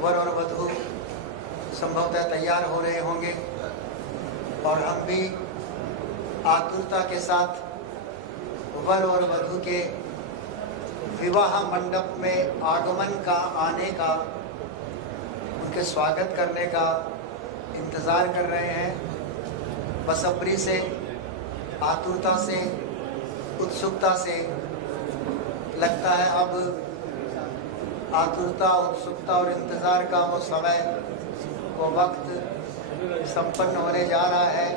वर और वधू संभवतः तैयार हो रहे होंगे और हम भी आतुरता के साथ वर और वधू के विवाह मंडप में आगमन का, आने का, उनके स्वागत करने का इंतज़ार कर रहे हैं। बेसब्री से, आतुरता से, उत्सुकता से। लगता है अब आतुरता, उत्सुकता और इंतज़ार का वो समय, वो वक्त संपन्न होने जा रहा है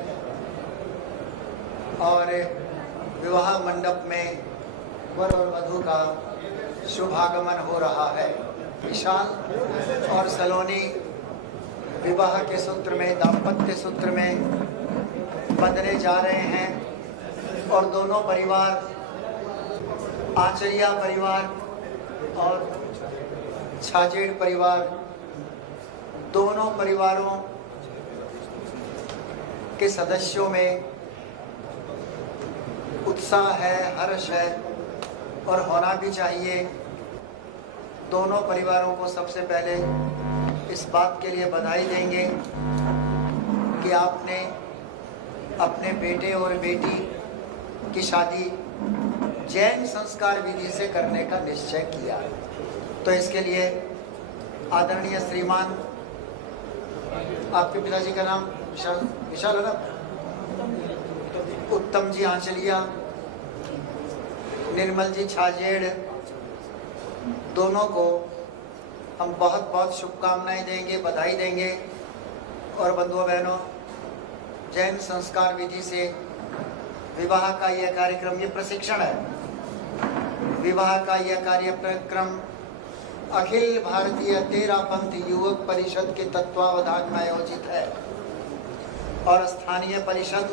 और विवाह मंडप में वर और वधू का शुभ आगमन हो रहा है। विशाल और सलोनी विवाह के सूत्र में, दाम्पत्य सूत्र में बंधने जा रहे हैं और दोनों परिवार, आचरिया परिवार और छाजेड़ परिवार, दोनों परिवारों के सदस्यों में उत्साह है, हर्ष है और होना भी चाहिए। दोनों परिवारों को सबसे पहले इस बात के लिए बधाई देंगे कि आपने अपने बेटे और बेटी की शादी जैन संस्कार विधि से करने का निश्चय किया। तो इसके लिए आदरणीय श्रीमान, आपके पिताजी का नाम विशाल है ना, उत्तम जी आंचलिया, निर्मल जी छाजेड़, दोनों को हम बहुत बहुत शुभकामनाएं देंगे, बधाई देंगे। और बंधुओं बहनों, जैन संस्कार विधि से विवाह का यह कार्यक्रम, ये प्रशिक्षण है। विवाह का यह कार्यक्रम अखिल भारतीय तेरापंथ युवक परिषद के तत्वावधान में आयोजित है और स्थानीय परिषद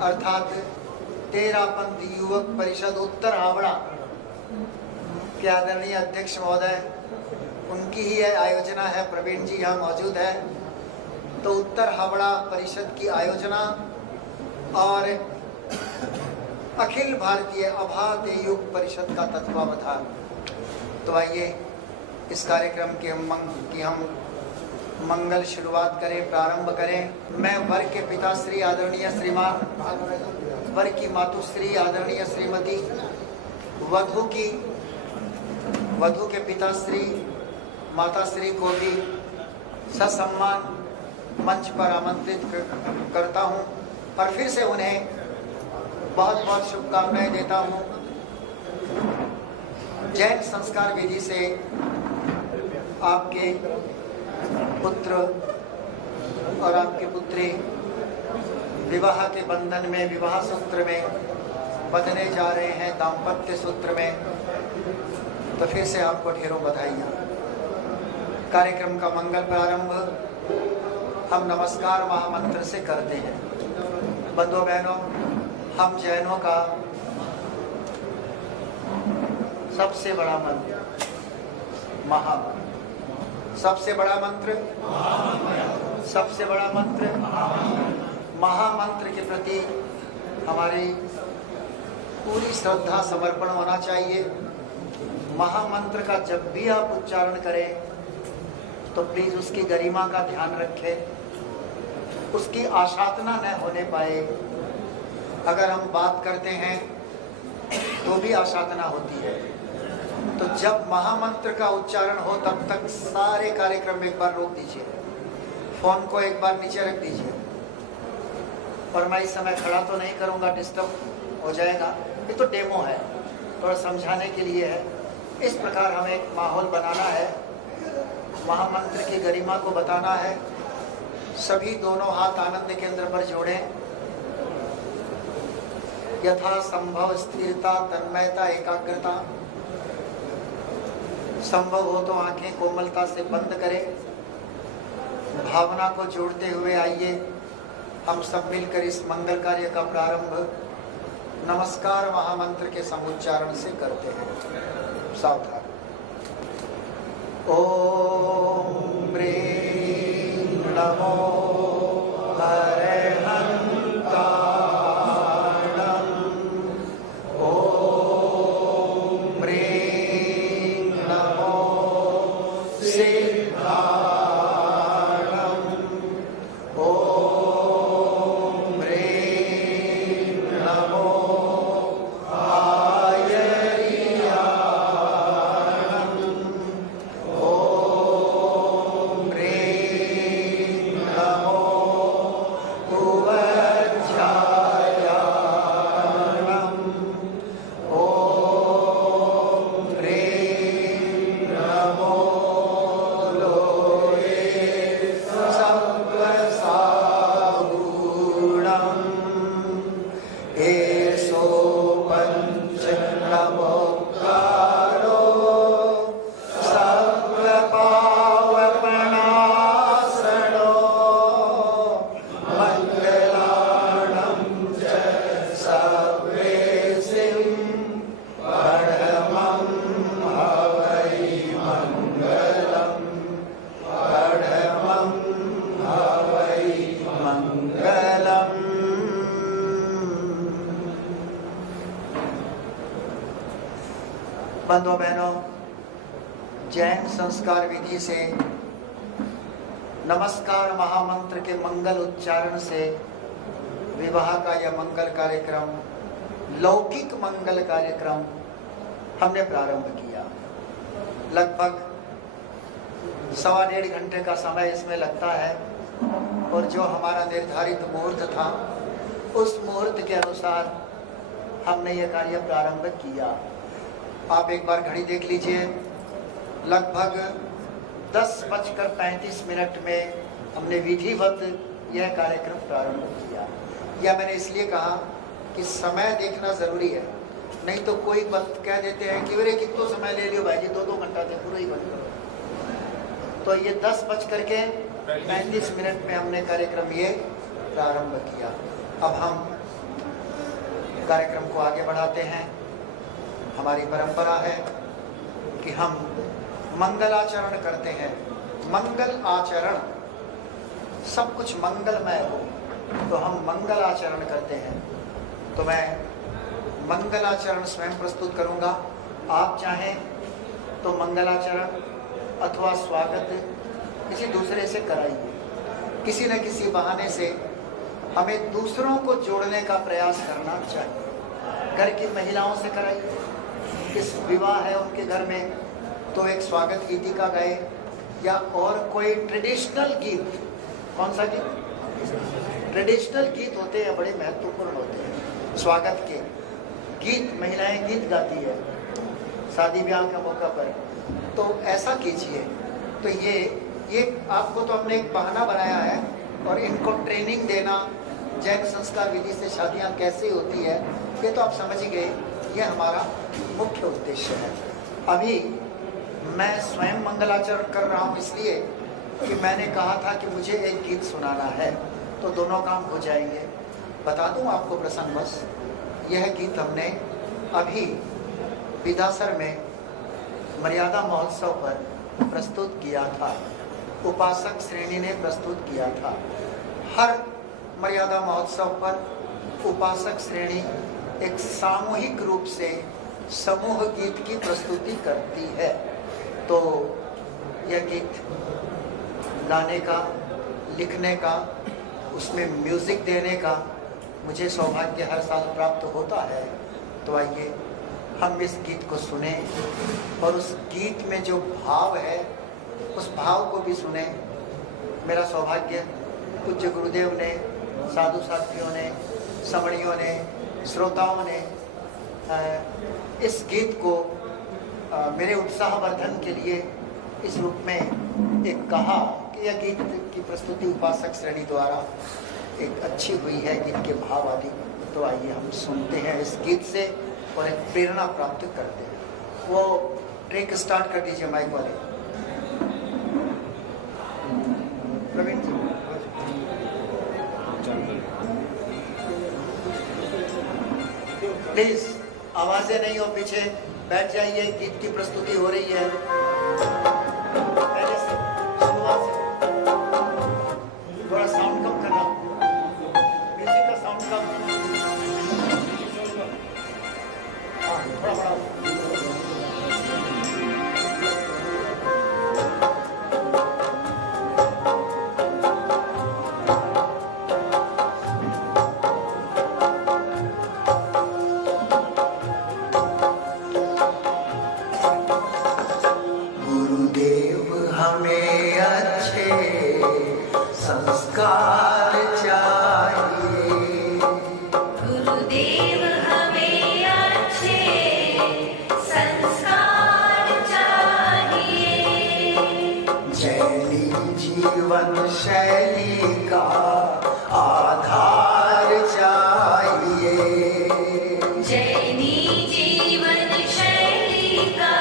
अर्थात तेरापंथ युवक परिषद उत्तर हावड़ा के आदरणीय अध्यक्ष महोदय, उनकी ही यह आयोजना है। प्रवीण जी यहाँ मौजूद है। तो उत्तर हावड़ा परिषद की आयोजना और अखिल भारतीय अभाते युग परिषद का तत्वावधान। तो आइए इस कार्यक्रम की हम मंगल शुरुआत करें, प्रारंभ करें। मैं वर के पिताश्री आदरणीय श्रीमान, वर की मातुश्री आदरणीय श्रीमती, वधू के पिताश्री माताश्री को भी ससम्मान मंच पर आमंत्रित करता हूं और फिर से उन्हें बहुत बहुत शुभकामनाएं देता हूं। जैन संस्कार विधि से आपके पुत्र और आपकी पुत्री विवाह के बंधन में, विवाह सूत्र में बंधने जा रहे हैं, दाम्पत्य सूत्र में। तो फिर से आपको ढेरों बधाइयाँ। कार्यक्रम का मंगल प्रारंभ हम नमस्कार महामंत्र से करते हैं। बंधुओं बहनों, हम जैनों का सबसे बड़ा मंत्र महामंत्र, सबसे बड़ा मंत्र, सबसे बड़ा मंत्र महामंत्र के प्रति हमारी पूरी श्रद्धा, समर्पण होना चाहिए। महामंत्र का जब भी आप उच्चारण करें तो प्लीज उसकी गरिमा का ध्यान रखें, उसकी आशातना न होने पाए। अगर हम बात करते हैं तो भी आशातना होती है। तो जब महामंत्र का उच्चारण हो तब तक सारे कार्यक्रम में एक बार रोक दीजिए, फोन को एक बार नीचे रख दीजिए। और मैं इस समय खड़ा तो नहीं करूंगा, डिस्टर्ब हो जाएगा। ये तो डेमो है, थोड़ा समझाने के लिए है। इस प्रकार हमें एक माहौल बनाना है, महामंत्र की गरिमा को बताना है। सभी दोनों हाथ आनंद केंद्र पर जोड़ें। यथा संभव स्थिरता, तन्मयता, एकाग्रता। संभव हो तो आंखें कोमलता से बंद करें। भावना को जोड़ते हुए आइए हम सब मिलकर इस मंगल कार्य का प्रारंभ नमस्कार महामंत्र के समुच्चारण से करते हैं। सावधान। ओम ह्रीं नमो हरहंताणं। ओम ह्रीं नमो सिद्धाणं। बंधुओं बहनों, जैन संस्कार विधि से नमस्कार महामंत्र के मंगल उच्चारण से विवाह का यह मंगल कार्यक्रम, लौकिक मंगल कार्यक्रम हमने प्रारंभ किया। लगभग 1.25 घंटे का समय इसमें लगता है और जो हमारा निर्धारित मुहूर्त था उस मुहूर्त के अनुसार हमने ये कार्य प्रारंभ किया। आप एक बार घड़ी देख लीजिए, लगभग 10:35 में हमने विधिवत यह कार्यक्रम प्रारंभ किया। यह मैंने इसलिए कहा कि समय देखना ज़रूरी है, नहीं तो कोई बात कह देते हैं कि अरे कितना समय ले लियो भाई जी, 2-2 घंटा से पूरा ही बंद करो। तो ये 10:35 में हमने कार्यक्रम ये प्रारंभ किया। अब हम कार्यक्रम को आगे बढ़ाते हैं। हमारी परंपरा है कि हम मंगलाचरण करते हैं। मंगल आचरण, सब कुछ मंगलमय हो तो हम मंगलाचरण करते हैं। तो मैं मंगलाचरण स्वयं प्रस्तुत करूंगा। आप चाहें तो मंगलाचरण अथवा स्वागत किसी दूसरे से कराइए। किसी न किसी बहाने से हमें दूसरों को जोड़ने का प्रयास करना चाहिए। घर की महिलाओं से कराइए, किस विवाह है उनके घर में तो एक स्वागत गीतिका गाए, या और कोई ट्रेडिशनल गीत। कौन सा गीत? ट्रेडिशनल गीत होते हैं, बड़े महत्वपूर्ण होते हैं। स्वागत के गीत महिलाएं गीत गाती है शादी ब्याह के मौका पर, तो ऐसा कीजिए। तो ये आपको तो हमने एक बहाना बनाया है और इनको ट्रेनिंग देना, जैन संस्कार विधि से शादियां कैसे होती है ये तो आप समझ ही गए। ये हमारा मुख्य उद्देश्य है। अभी मैं स्वयं मंगलाचरण कर रहा हूँ इसलिए कि मैंने कहा था कि मुझे एक गीत सुनाना है, तो दोनों काम हो जाएंगे। बता दूँ आपको प्रसंगवश, यह गीत हमने अभी विधासर में मर्यादा महोत्सव पर प्रस्तुत किया था। उपासक श्रेणी ने प्रस्तुत किया था। हर मर्यादा महोत्सव पर उपासक श्रेणी एक सामूहिक रूप से समूह गीत की प्रस्तुति करती है। तो यह गीत गाने का, लिखने का, उसमें म्यूज़िक देने का मुझे सौभाग्य हर साल प्राप्त होता है। तो आइए हम इस गीत को सुने और उस गीत में जो भाव है उस भाव को भी सुने। मेरा सौभाग्य पूज्य गुरुदेव ने, साधु साथियों ने, समणियों ने, श्रोताओं ने इस गीत को मेरे उत्साहवर्धन के लिए इस रूप में एक कहा कि यह गीत की प्रस्तुति उपासक श्रेणी द्वारा एक अच्छी हुई है, गीत के भाव आदि। तो आइए हम सुनते हैं इस गीत से और एक प्रेरणा प्राप्त करते हैं। वो ट्रैक स्टार्ट कर दीजिए माइक वाले प्रवीण जी। प्लीज आवाजें नहीं हो, पीछे बैठ जाइए, गीत की प्रस्तुति हो रही है। पहले से शुरुआत से थोड़ा साउंड कम करना, म्यूजिक का साउंड कम। हाँ, थोड़ा बड़ा। संस्कार चाहिए, गुरुदेव हमें अच्छे संस्कार चाहिए। जैनी जीवन शैली का आधार चाहिए, जैनी जीवन शैली का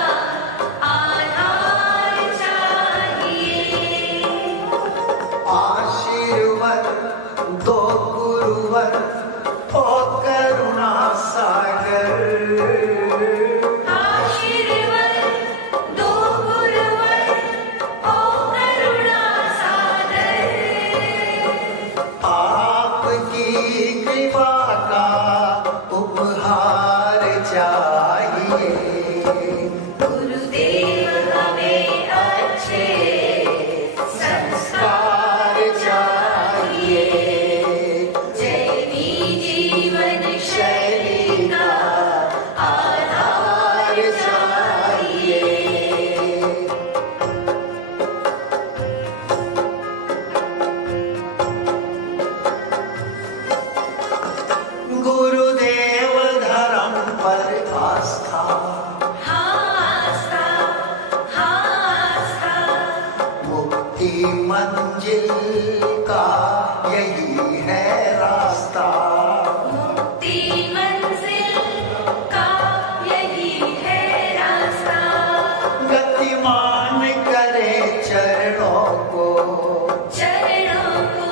आधार चाहिए। आशीर्वाद दो गुरुवर ओ करुणा सागर, आशीर्वाद दो गुरुवर ओ करुणा सागर। मुक्ति मंजिल का यही है रास्ता, मुक्ति मंजिल का यही है रास्ता। गतिमान करे चरणों को, चरणों को,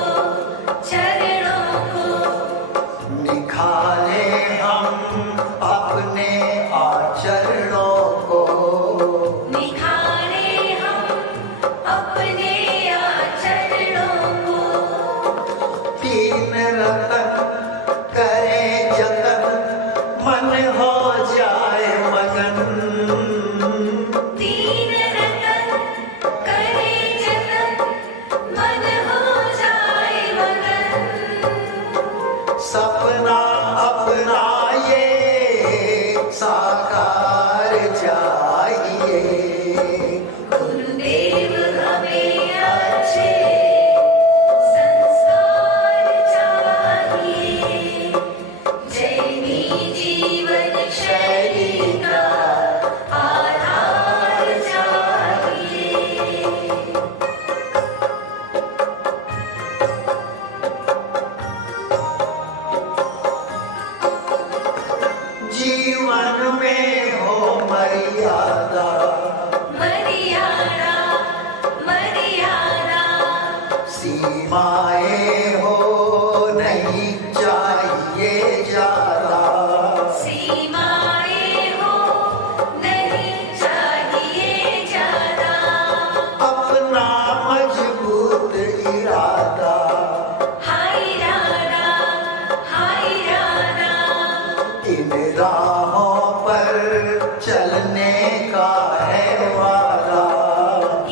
चरणों को निखारे हम अपने आचरणों को, निखारे हम अपने आचरणों को। तीन रतन करे जतन मन हो जाए मगन, तीन रतन करे जतन मन हो जाए मगन। सपना अपना ये साकार चाहिए, गुरुदेव हमें अच्छे संस्कार चाहिए। जैनी जीवन शैली का आधार चाहिए। जीवन में हो मर्यादा, मर्यादा, मर्यादा सीमाएं हो नहीं चाहिए ज्यादा, सीमाएं हो नहीं चाहिए ज्यादा। अपना मजबूत इरादा, हाय राधा, हाय राधा इन राहों पर चलने का है वादा,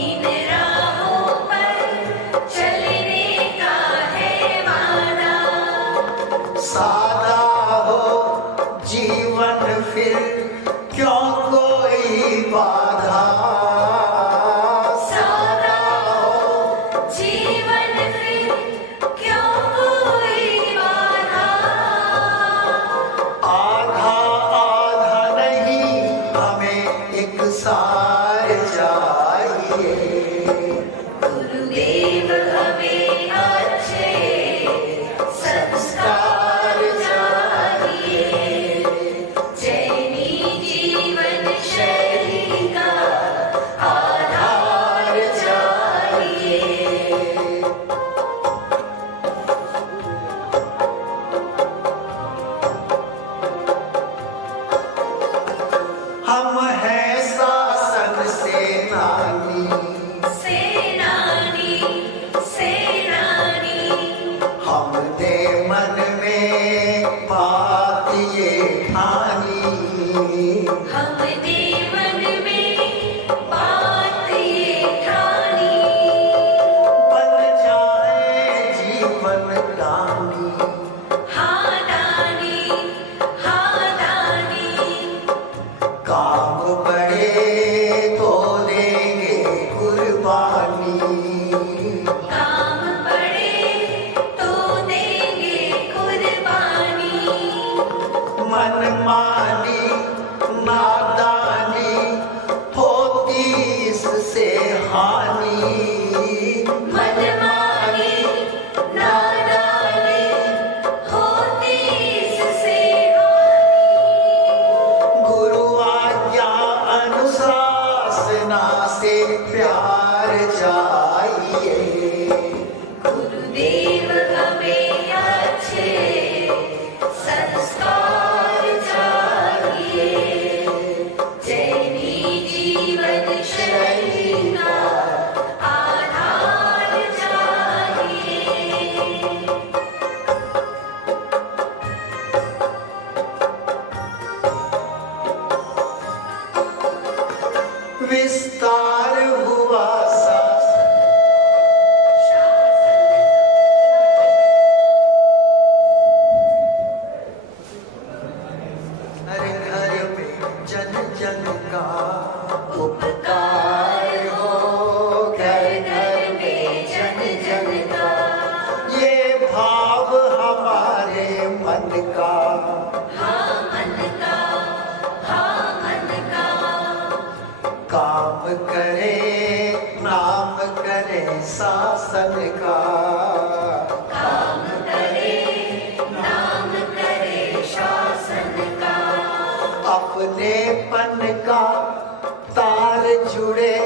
इन राहों पर चलने का है वादा। सादा हो जीवन फिर क्यों कोई बाधा, सादा हो जीवन फिर क्यों कोई बाधा। आधा आधा नहीं हमें एक सार चाहिए, गुरुदेव हमें अच्छे संस्कार चाहिए। जैनी जीवन शैली का आधार चाहिए। हम हैं शासन सेनानी, सेनानी, सेनानी हमने मन में बात ये ठानी, हमने मन में बात ये ठानी। बन जाए जीवन दानी, हाँ दानी, हाँ दानी काम बढ़े तो देंगे कुर्बानी, काम पड़े तो देंगे कुर्बानी। मनमानी नादानी होती इससे हानि, मनमानी नादानी होती इससे हानि। गुरु आज्ञा अनुशासना से प्यार जाए करे शासन का, काम करे नाम करे शासन का, अपनेपन का तार जुड़े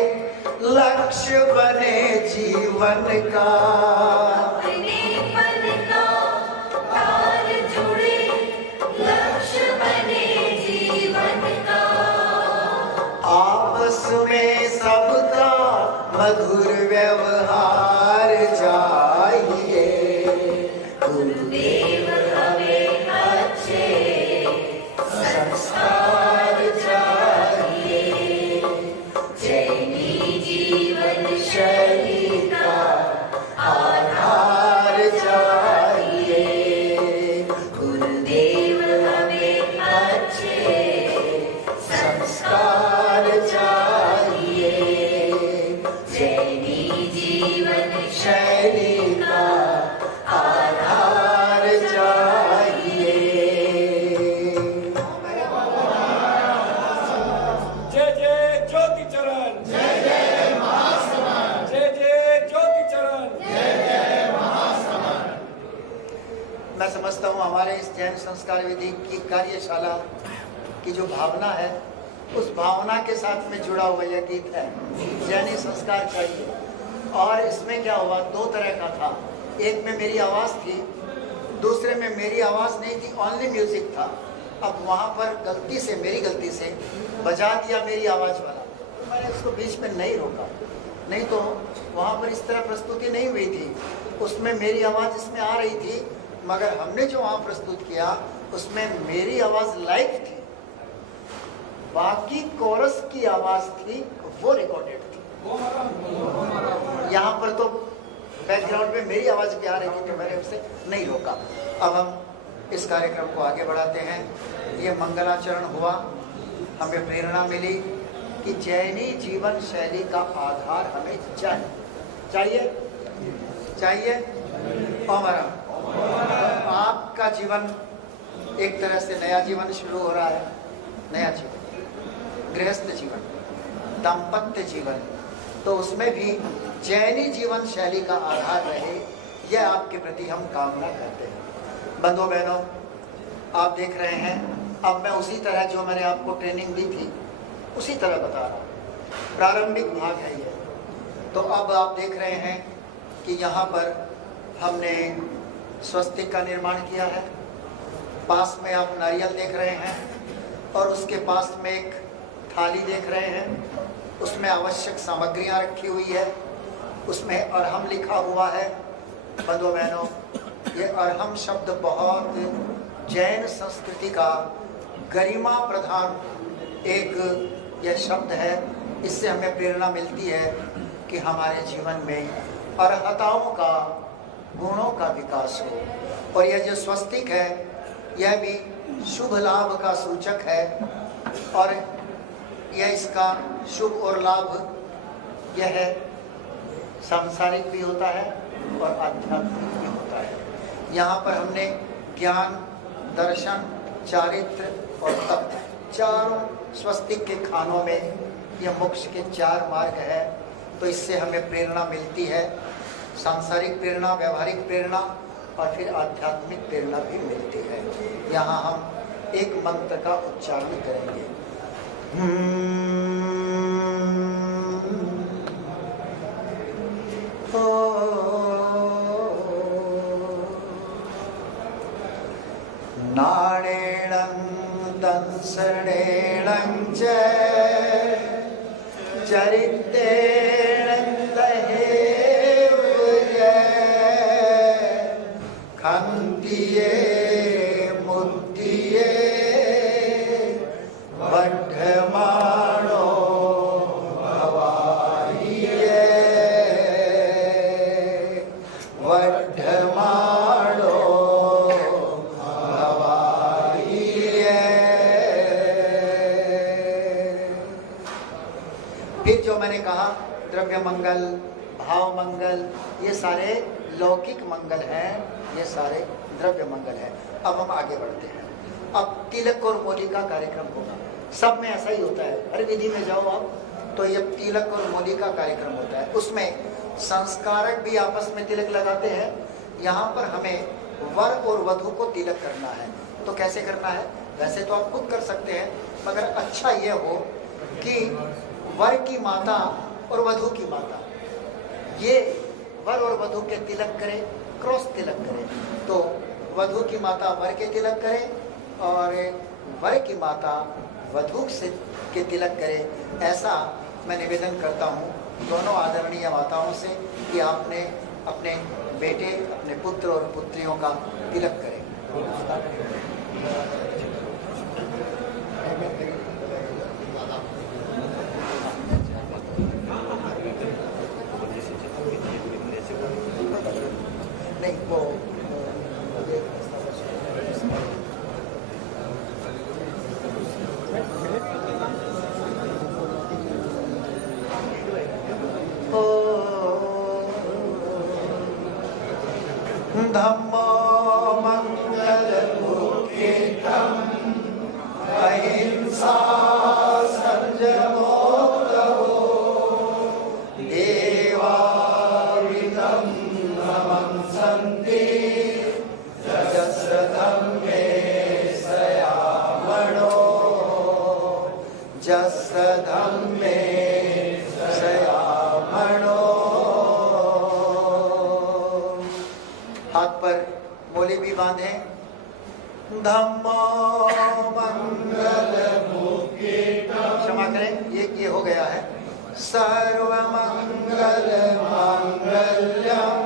लक्ष्य बने जीवन का, अपनेपन का तार जुड़े लक्ष्य बने जीवन का, आपस में सबका मधुर व्यवहार चाहिए, गुरुदेव हमें अच्छे संस्कार चाहिए, जैनी जीवन शैली का आधार चाहिए, गुरुदेव हमें अच्छे संस्कार चाहिए, जैनी जीवन शैली का आधार चाहिए। जय जय ज्योति चरण, जय जय महासमन, जय जय ज्योति चरण, जय जय महासमन। मैं समझता हूँ हमारे इस जैन संस्कार विधि की कार्यशाला की जो भावना है, उस भावना के साथ में जुड़ा हुआ यह गीत है, जैनी संस्कार चाहिए। और इसमें क्या हुआ, दो तरह का था, एक में मेरी आवाज़ थी, दूसरे में मेरी आवाज़ नहीं थी, ओनली म्यूजिक था। अब वहाँ पर गलती से, मेरी गलती से बजा दिया मेरी आवाज़ वाला, तो मैंने उसको बीच में नहीं रोका, नहीं तो वहाँ पर इस तरह प्रस्तुति नहीं हुई थी। उसमें मेरी आवाज़ इसमें आ रही थी, मगर हमने जो वहाँ प्रस्तुत किया उसमें मेरी आवाज़ लाइव थी, बाकी कोरस की आवाज़ थी वो रिकॉर्डेड थी। यहाँ पर तो बैकग्राउंड में मेरी आवाज़ भी आ रही थी, तो मैंने उसे नहीं रोका। अब हम इस कार्यक्रम को आगे बढ़ाते हैं। ये मंगलाचरण हुआ, हमें प्रेरणा मिली कि जैनी जीवन शैली का आधार हमें चाहिए। हमारा आपका जीवन एक तरह से नया जीवन शुरू हो रहा है, नया जीवन, गृहस्थ जीवन, दाम्पत्य जीवन, तो उसमें भी जैनी जीवन शैली का आधार रहे, यह आपके प्रति हम कामना करते हैं। बंधुओं बहनों, आप देख रहे हैं, अब मैं उसी तरह जो मैंने आपको ट्रेनिंग दी थी उसी तरह बता रहा हूँ। प्रारंभिक भाग है ये। तो अब आप देख रहे हैं कि यहाँ पर हमने स्वस्तिक का निर्माण किया है, पास में आप नारियल देख रहे हैं और उसके पास में एक थाली देख रहे हैं, उसमें आवश्यक सामग्रियां रखी हुई है, उसमें अरहम लिखा हुआ है। बंधुओं बहनों, ये अरहम शब्द बहुत जैन संस्कृति का गरिमा प्रधान एक यह शब्द है। इससे हमें प्रेरणा मिलती है कि हमारे जीवन में अर्हताओं का, गुणों का विकास हो। और यह जो स्वस्तिक है, यह भी शुभ लाभ का सूचक है, और यह इसका शुभ और लाभ यह है, सांसारिक भी होता है और आध्यात्मिक भी होता है। यहाँ पर हमने ज्ञान, दर्शन, चारित्र और तप, चारों स्वस्तिक के खानों में यह मोक्ष के 4 मार्ग है। तो इससे हमें प्रेरणा मिलती है, सांसारिक प्रेरणा, व्यवहारिक प्रेरणा और फिर आध्यात्मिक प्रेरणा भी मिलती है। यहाँ हम एक मंत्र का उच्चारण करेंगे। नाणेणं दंसणेणं च चरितेण दहेव खन्तिये मुद्दिये वड्ढमाणो भवाहिये वड्ढमाणो भवाहिये। फिर जो मैंने कहा, द्रव्य मंगल, भाव मंगल, ये सारे लौकिक मंगल हैं, ये सारे द्रव्य मंगल हैं। अब हम आगे बढ़ते हैं। अब तिलक और मोली का कार्यक्रम होगा। सब में ऐसा ही होता है, हर विधि में जाओ आप तो ये तिलक और मोली का कार्यक्रम होता है। उसमें संस्कारक भी आपस में तिलक लगाते हैं। यहाँ पर हमें वर और वधू को तिलक करना है। तो कैसे करना है? वैसे तो आप खुद कर सकते हैं, मगर अच्छा ये हो कि वर की माता और वधू की माता ये वर और वधू के तिलक करें, क्रॉस तिलक करें। तो वधू की माता वर के तिलक करे और वर की माता वधू से के तिलक करे। ऐसा मैं निवेदन करता हूँ दोनों आदरणीय माताओं से कि आपने अपने बेटे, अपने पुत्र और पुत्रियों का तिलक करें। नहीं वो धम्मो मंगल मुख्यम अहिंसा संयमो तवो देवाविदं नमंसन्ति यस्य धम्मे सयामणो यस्य धम्मे सयामणो। हाथ पर मोली भी बांधे। धम्मो मंगल क्षमा करें, ये हो गया है। सर्व मंगल मांगल्यम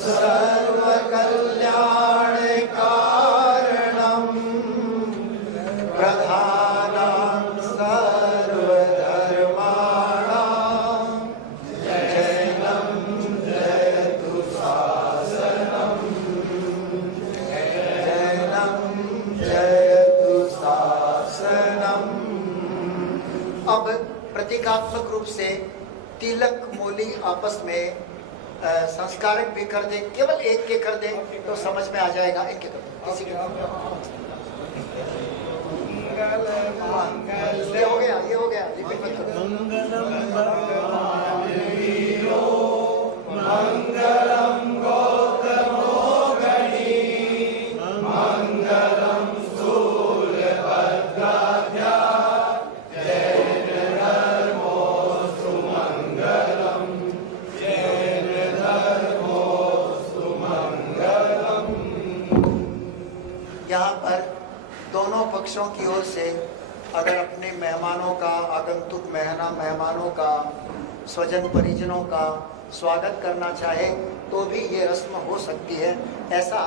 सर्व कल्याण कारणम प्रधानम सर्वधर्माणां जयनं जयतु शासनम जयनं जयतु शासनम। अब प्रतीकात्मक रूप से तिलक मोली आपस में संस्कारक भी कर दे, केवल एक के कर दे तो समझ में आ जाएगा। एक के कर दे, किसी के ये हो गया, ये हो गया। रिपीट मत करो। मंगलम गौतमो गणी मंगलम स्थूलभद्राद्या जैन धर्मोऽस्तु मंगलम जैन धर्मोऽस्तु मंगलम। यहाँ पर दोनों पक्षों की ओर से अगर अपने मेहमानों का, आगंतुक मेहमानों का, स्वजन परिजनों का स्वागत करना चाहे तो भी ये रस्म हो सकती है। ऐसा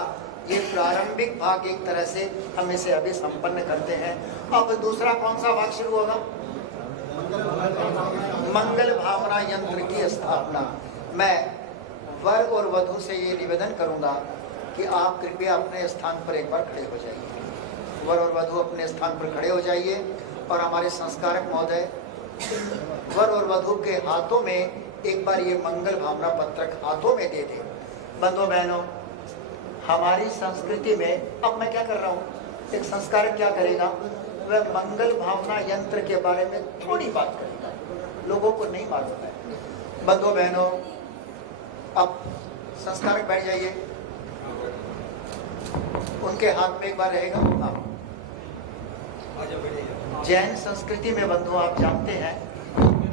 ये प्रारंभिक भाग एक तरह से हम इसे अभी संपन्न करते हैं। अब दूसरा कौन सा भाग शुरू होगा? मंगल भावना यंत्र की स्थापना। मैं वर और वधू से ये निवेदन करूंगा कि आप कृपया अपने स्थान पर एक बार खड़े हो जाइए। वर और वधू अपने स्थान पर खड़े हो जाइए और हमारे संस्कारक महोदय वर और वधू के हाथों में एक बार ये मंगल भावना पत्रक हाथों में दे दे। बंधुओं बहनों, हमारी संस्कृति में अब मैं क्या कर रहा हूँ, एक संस्कारक क्या करेगा, वह मंगल भावना यंत्र के बारे में थोड़ी बात करेगा, लोगों को नहीं मालूम है। बंधुओं बहनों, अब संस्कारक बैठ जाइए, उनके हाथ में एक बार रहेगा। जैन संस्कृति में बंधु आप जानते हैं,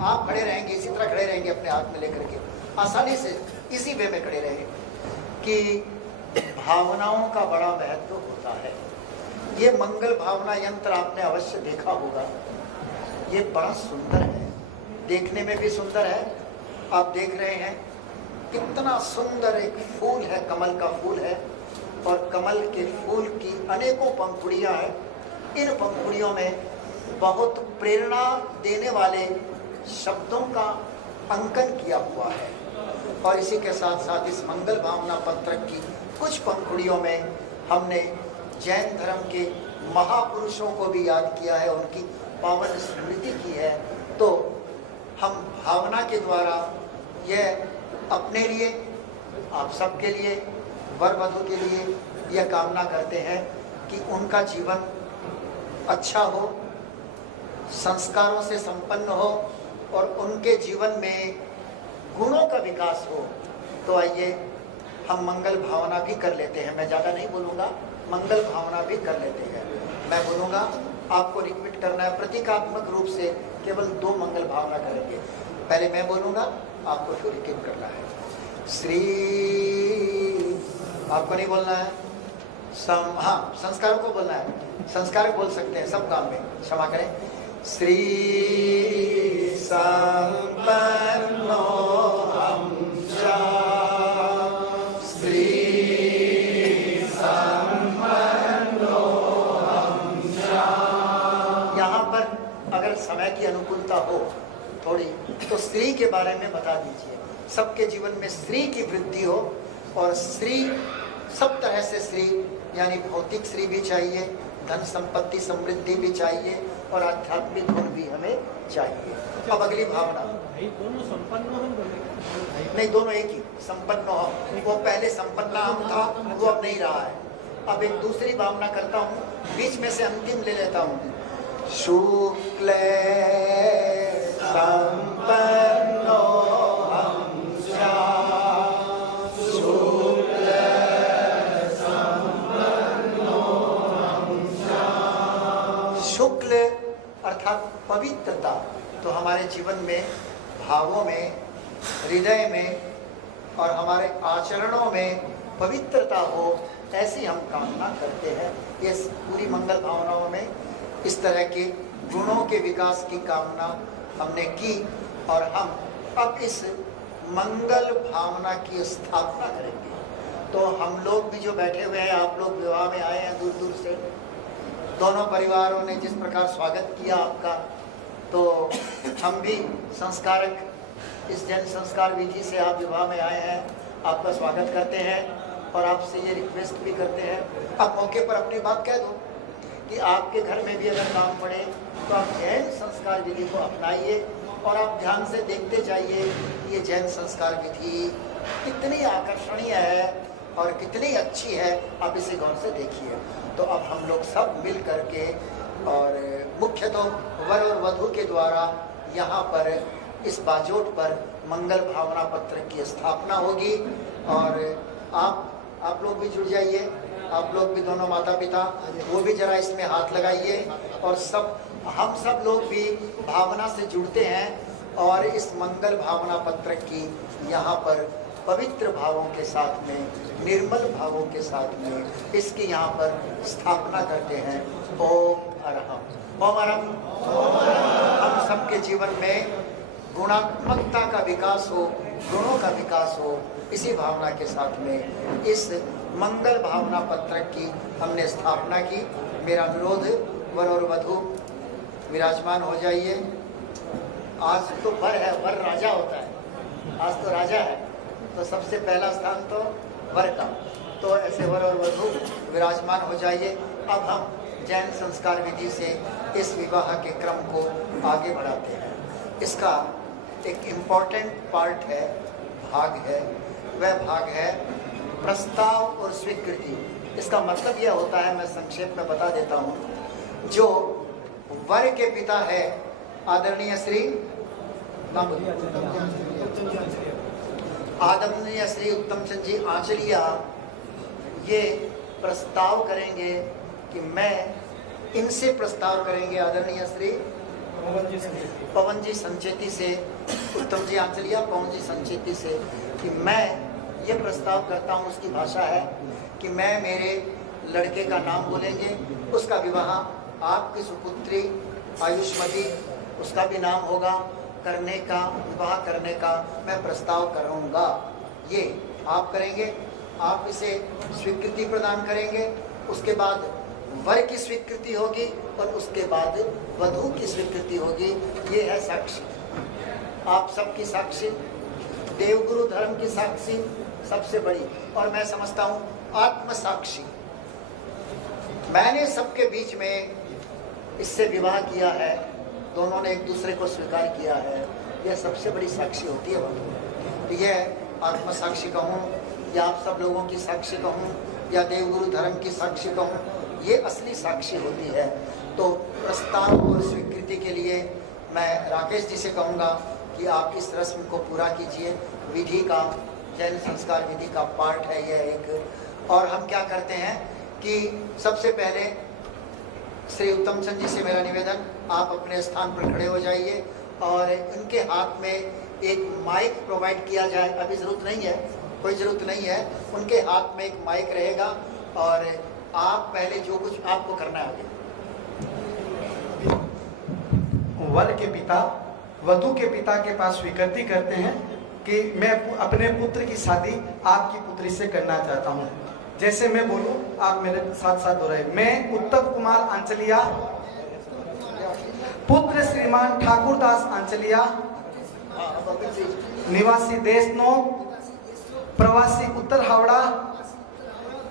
आप खड़े रहेंगे, इसी तरह खड़े रहेंगे अपने हाथ में लेकर के, आसानी से इसी वे में खड़े रहेंगे कि भावनाओं का बड़ा महत्व होता है। ये मंगल भावना यंत्र आपने अवश्य देखा होगा, ये बड़ा सुंदर है, देखने में भी सुंदर है। आप देख रहे हैं कितना सुंदर एक फूल है, कमल का फूल है, और कमल के फूल की अनेकों पंखुड़ियां हैं। इन पंखुड़ियों में बहुत प्रेरणा देने वाले शब्दों का अंकन किया हुआ है। और इसी के साथ साथ इस मंगल भावना पत्रक की कुछ पंखुड़ियों में हमने जैन धर्म के महापुरुषों को भी याद किया है, उनकी पावन स्मृति की है। तो हम भावना के द्वारा यह अपने लिए, आप सबके लिए, वर वधू के लिए यह कामना करते हैं कि उनका जीवन अच्छा हो, संस्कारों से संपन्न हो और उनके जीवन में गुणों का विकास हो। तो आइए हम मंगल भावना भी कर लेते हैं। मैं ज़्यादा नहीं बोलूँगा, मंगल भावना भी कर लेते हैं। मैं बोलूँगा, आपको रिपीट करना है प्रतीकात्मक रूप से, केवल 2 मंगल भावना करेंगे। पहले मैं बोलूँगा, आपको फिर रिपीट करना है। श्री, आपको नहीं बोलना है, हाँ संस्कारों को बोलना है, संस्कार बोल सकते हैं सब काम में, क्षमा करें। श्री संपन्नो हमसा, श्री संपन्नो हमसा। यहाँ पर अगर समय की अनुकूलता हो थोड़ी, तो स्त्री के बारे में बता दीजिए। सबके जीवन में स्त्री की वृद्धि हो, और स्त्री सब तरह से स्त्री, यानी भौतिक स्त्री भी चाहिए, धन संपत्ति समृद्धि भी चाहिए, और आध्यात्मिक गुण भी हमें चाहिए। अब अगली भावना, दोनों संपन्न हम नहीं दोनों एक ही, संपन्न हो। वो पहले संपन्ना हम था, वो अब नहीं रहा है। अब एक दूसरी भावना करता हूँ, बीच में से अंतिम ले लेता हूँ। शुक्ल संपन्नो हमसा, शुक्ल संपन्नो हमसा। शुक्ल अर्थात पवित्रता। तो हमारे जीवन में, भावों में, हृदय में और हमारे आचरणों में पवित्रता हो, ऐसी हम कामना करते हैं। ये पूरी मंगल भावनाओं में इस तरह के गुणों के विकास की कामना हमने की, और हम अब इस मंगल भावना की स्थापना करेंगे। तो हम लोग भी जो बैठे हुए हैं, आप लोग विवाह में आए हैं दूर दूर से, दोनों परिवारों ने जिस प्रकार स्वागत किया आपका, तो हम भी संस्कारक इस जन संस्कार विधि से आप विवाह में आए हैं, आपका स्वागत करते हैं, और आपसे ये रिक्वेस्ट भी करते हैं, आप मौके पर अपनी बात कह दो कि आपके घर में भी अगर काम पड़े तो आप जैन संस्कार विधि को अपनाइए, और आप ध्यान से देखते जाइए कि ये जैन संस्कार विधि कितनी आकर्षणीय है और कितनी अच्छी है, आप इसे गौर से देखिए। तो अब हम लोग सब मिल करके, और मुख्यतः वर और वधू के द्वारा यहाँ पर इस बाजोट पर मंगल भावना पत्र की स्थापना होगी। और आप लोग भी जुड़ जाइए, आप लोग भी, दोनों माता पिता, वो भी जरा इसमें हाथ लगाइए, और हम सब लोग भी भावना से जुड़ते हैं, और इस मंगल भावना पत्र की यहाँ पर पवित्र भावों के साथ में, निर्मल भावों के साथ में इसकी यहाँ पर स्थापना करते हैं। ओम अरहम, ओम अरहम। हम सबके जीवन में गुणात्मकता का विकास हो, गुणों का विकास हो, इसी भावना के साथ में इस मंगल भावना पत्र की हमने स्थापना की। मेरा अनुरोध, वर और वधू विराजमान हो जाइए। आज तो वर है, वर राजा होता है, आज तो राजा है, तो सबसे पहला स्थान तो वर का। तो ऐसे वर और वधू विराजमान हो जाइए। अब हम जैन संस्कार विधि से इस विवाह के क्रम को आगे बढ़ाते हैं। इसका एक इम्पॉर्टेंट पार्ट है, भाग है, वह भाग है प्रस्ताव और स्वीकृति। इसका मतलब यह होता है, मैं संक्षेप में बता देता हूँ। जो वर के पिता है आदरणीय श्री उत्तमचंद जी आंचलिया, ये प्रस्ताव करेंगे कि मैं इनसे प्रस्ताव करेंगे, आदरणीय श्री पवन जी संचेती से, उत्तम जी आंचलिया, पवन जी संचेती से, कि मैं ये प्रस्ताव करता हूँ, उसकी भाषा है कि मैं मेरे लड़के का नाम बोलेंगे, उसका विवाह आपकी सुपुत्री आयुष्मती, उसका भी नाम होगा, करने का, विवाह करने का मैं प्रस्ताव करूँगा। ये आप करेंगे, आप इसे स्वीकृति प्रदान करेंगे, उसके बाद वर की स्वीकृति होगी, और उसके बाद वधू की स्वीकृति होगी। ये है साक्षी, आप सबकी साक्षी, देवगुरु धर्म की साक्षी सबसे बड़ी, और मैं समझता हूँ आत्म साक्षी। मैंने सबके बीच में इससे विवाह किया है, दोनों ने एक दूसरे को स्वीकार किया है, यह सबसे बड़ी साक्षी होती है वधू। तो यह आत्म साक्षी कहूँ, या आप सब लोगों की साक्षी कहूँ, या देवगुरु धर्म की साक्षी कहूँ, ये असली साक्षी होती है। तो प्रस्ताव और स्वीकृति के लिए मैं राकेश जी से कहूँगा कि आप इस रस्म को पूरा कीजिए। विधि का, जैन संस्कार विधि का पार्ट है यह एक। और हम क्या करते हैं कि सबसे पहले श्री उत्तम चंद जी से मेरा निवेदन, आप अपने स्थान पर खड़े हो जाइए और उनके हाथ में एक माइक प्रोवाइड किया जाए। अभी ज़रूरत नहीं है, कोई ज़रूरत नहीं है। उनके हाथ में एक माइक रहेगा और आप पहले जो कुछ आपको करना है आगे। वर के पिता वधू के पिता के पास स्वीकृति करते हैं कि मैं अपने पुत्र की शादी आपकी पुत्री से करना चाहता हूँ। जैसे मैं बोलूँ आप मेरे साथ साथ दोहराइए। मैं उत्तम कुमार आंचलिया, पुत्र श्रीमान ठाकुरदास आंचलिया, निवासी देशनोक, प्रवासी उत्तर हावड़ा,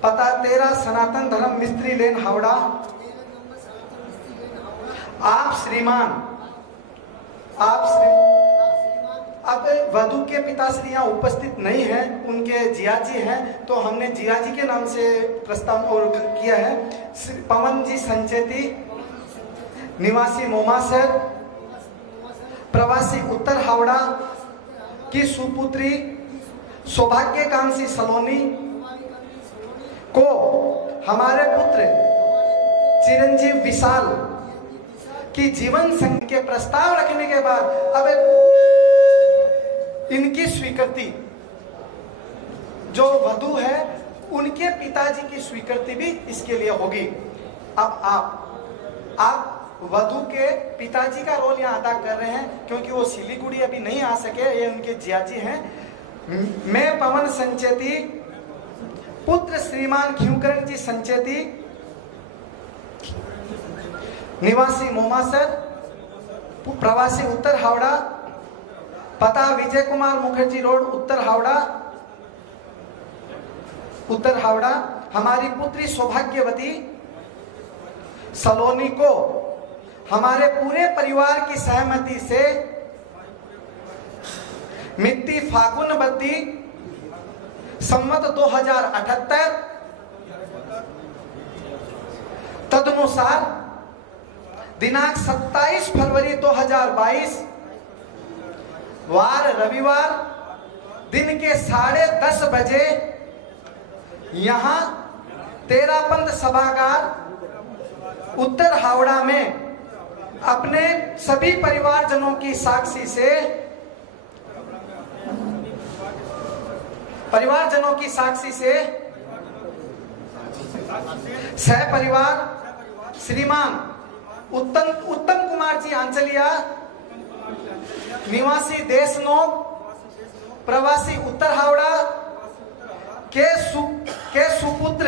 पता 13 सनातन धर्म मिस्त्री लेन हावड़ा। अब वधु के पिताश्री यहाँ उपस्थित नहीं है, उनके जियाजी हैं, तो हमने जियाजी के नाम से प्रस्ताव और किया है। श्री पवन जी संचेती, निवासी मोमासर, प्रवासी उत्तर हावड़ा की सुपुत्री सौभाग्यकांक्षी सलोनी को हमारे पुत्र चिरंजीव विशाल की जीवन संग के प्रस्ताव रखने के बाद अब इनकी स्वीकृति, जो वधु है उनके पिताजी की स्वीकृति भी इसके लिए होगी। अब आप वधु के पिताजी का रोल यहाँ अदा कर रहे हैं, क्योंकि वो सिलीगुड़ी अभी नहीं आ सके, ये उनके जियाजी हैं। मैं पवन संचेती, पुत्र श्रीमान खिमकरण जी संचेती, निवासी मोमासर, प्रवासी उत्तर हावड़ा, पता विजय कुमार मुखर्जी रोड उत्तर हावड़ा, हमारी पुत्री सौभाग्यवती सलोनी को हमारे पूरे परिवार की सहमति से मिति फागुन बत्ती संवत 2078 तदनुसार दिनांक 27 फरवरी 2022 वार रविवार दिन के 10:30 बजे यहाँ 13 पंथ सभागार उत्तर हावड़ा में अपने सभी परिवारजनों की साक्षी से सह परिवार श्रीमान उत्तम कुमार जी आंचलिया, निवासी देशनोक, प्रवासी उत्तर हावड़ा के सुपुत्र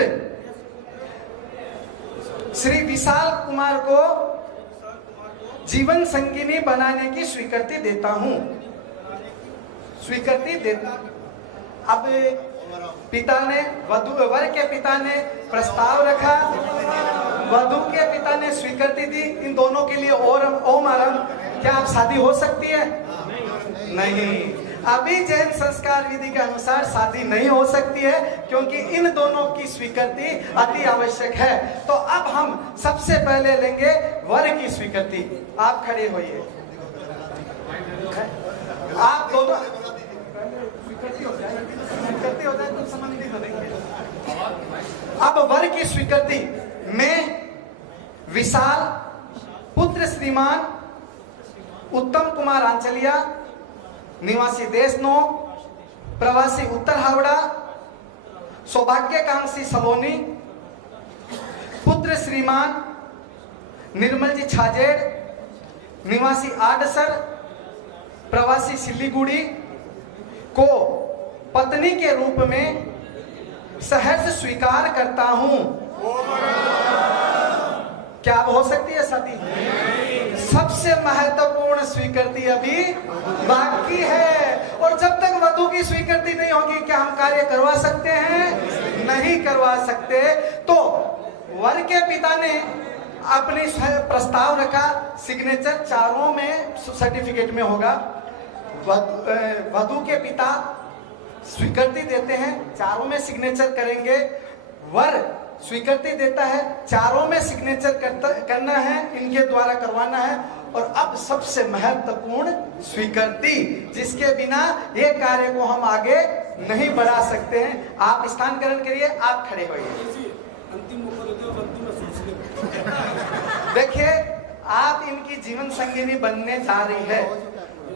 श्री विशाल कुमार को जीवन संगिनी बनाने की स्वीकृति देता हूं। अब पिता ने वर के पिता ने प्रस्ताव रखा, वधु के पिता ने स्वीकृति दी। इन दोनों के लिए ओम आरम, क्या आप शादी हो सकती है? नहीं, अभी जैन संस्कार विधि के अनुसार शादी नहीं हो सकती है, क्योंकि इन दोनों की स्वीकृति अति आवश्यक है। तो अब हम सबसे पहले लेंगे वर की स्वीकृति। आप खड़े होइए, आप दोनों स्वीकृति हो जाए तो संबंधित हो देंगे। अब वर की स्वीकृति में विशाल पुत्र श्रीमान उत्तम कुमार आंचलिया, निवासी देशनोक, प्रवासी उत्तर हावड़ा, सौभाग्यकांक्षी सलोनी, पुत्र श्रीमान निर्मल जी छाजेड़, निवासी आडसर, प्रवासी सिलीगुड़ी को पत्नी के रूप में सहर्ष स्वीकार करता हूं। क्या अब हो सकती है शादी? सबसे महत्वपूर्ण स्वीकृति अभी बाकी है, और जब तक वधु की स्वीकृति नहीं होगी क्या हम कार्य करवा सकते हैं? नहीं करवा सकते। तो वर के पिता ने अपनी प्रस्ताव रखा, सिग्नेचर चारों में सर्टिफिकेट में होगा। वधु के पिता स्वीकृति देते हैं, चारों में सिग्नेचर करेंगे। वर स्वीकृति देता है, चारों में सिग्नेचर करना है, इनके द्वारा करवाना है। और अब सबसे महत्वपूर्ण स्वीकृति, जिसके बिना ये कार्य को हम आगे नहीं बढ़ा सकते हैं। आप स्थान ग्रहण करिए, आप खड़े होइए। अंतिम मौका देते हो, अंतिम में सोच ले। देखिए, आप इनकी जीवन संगिनी बनने जा रही है।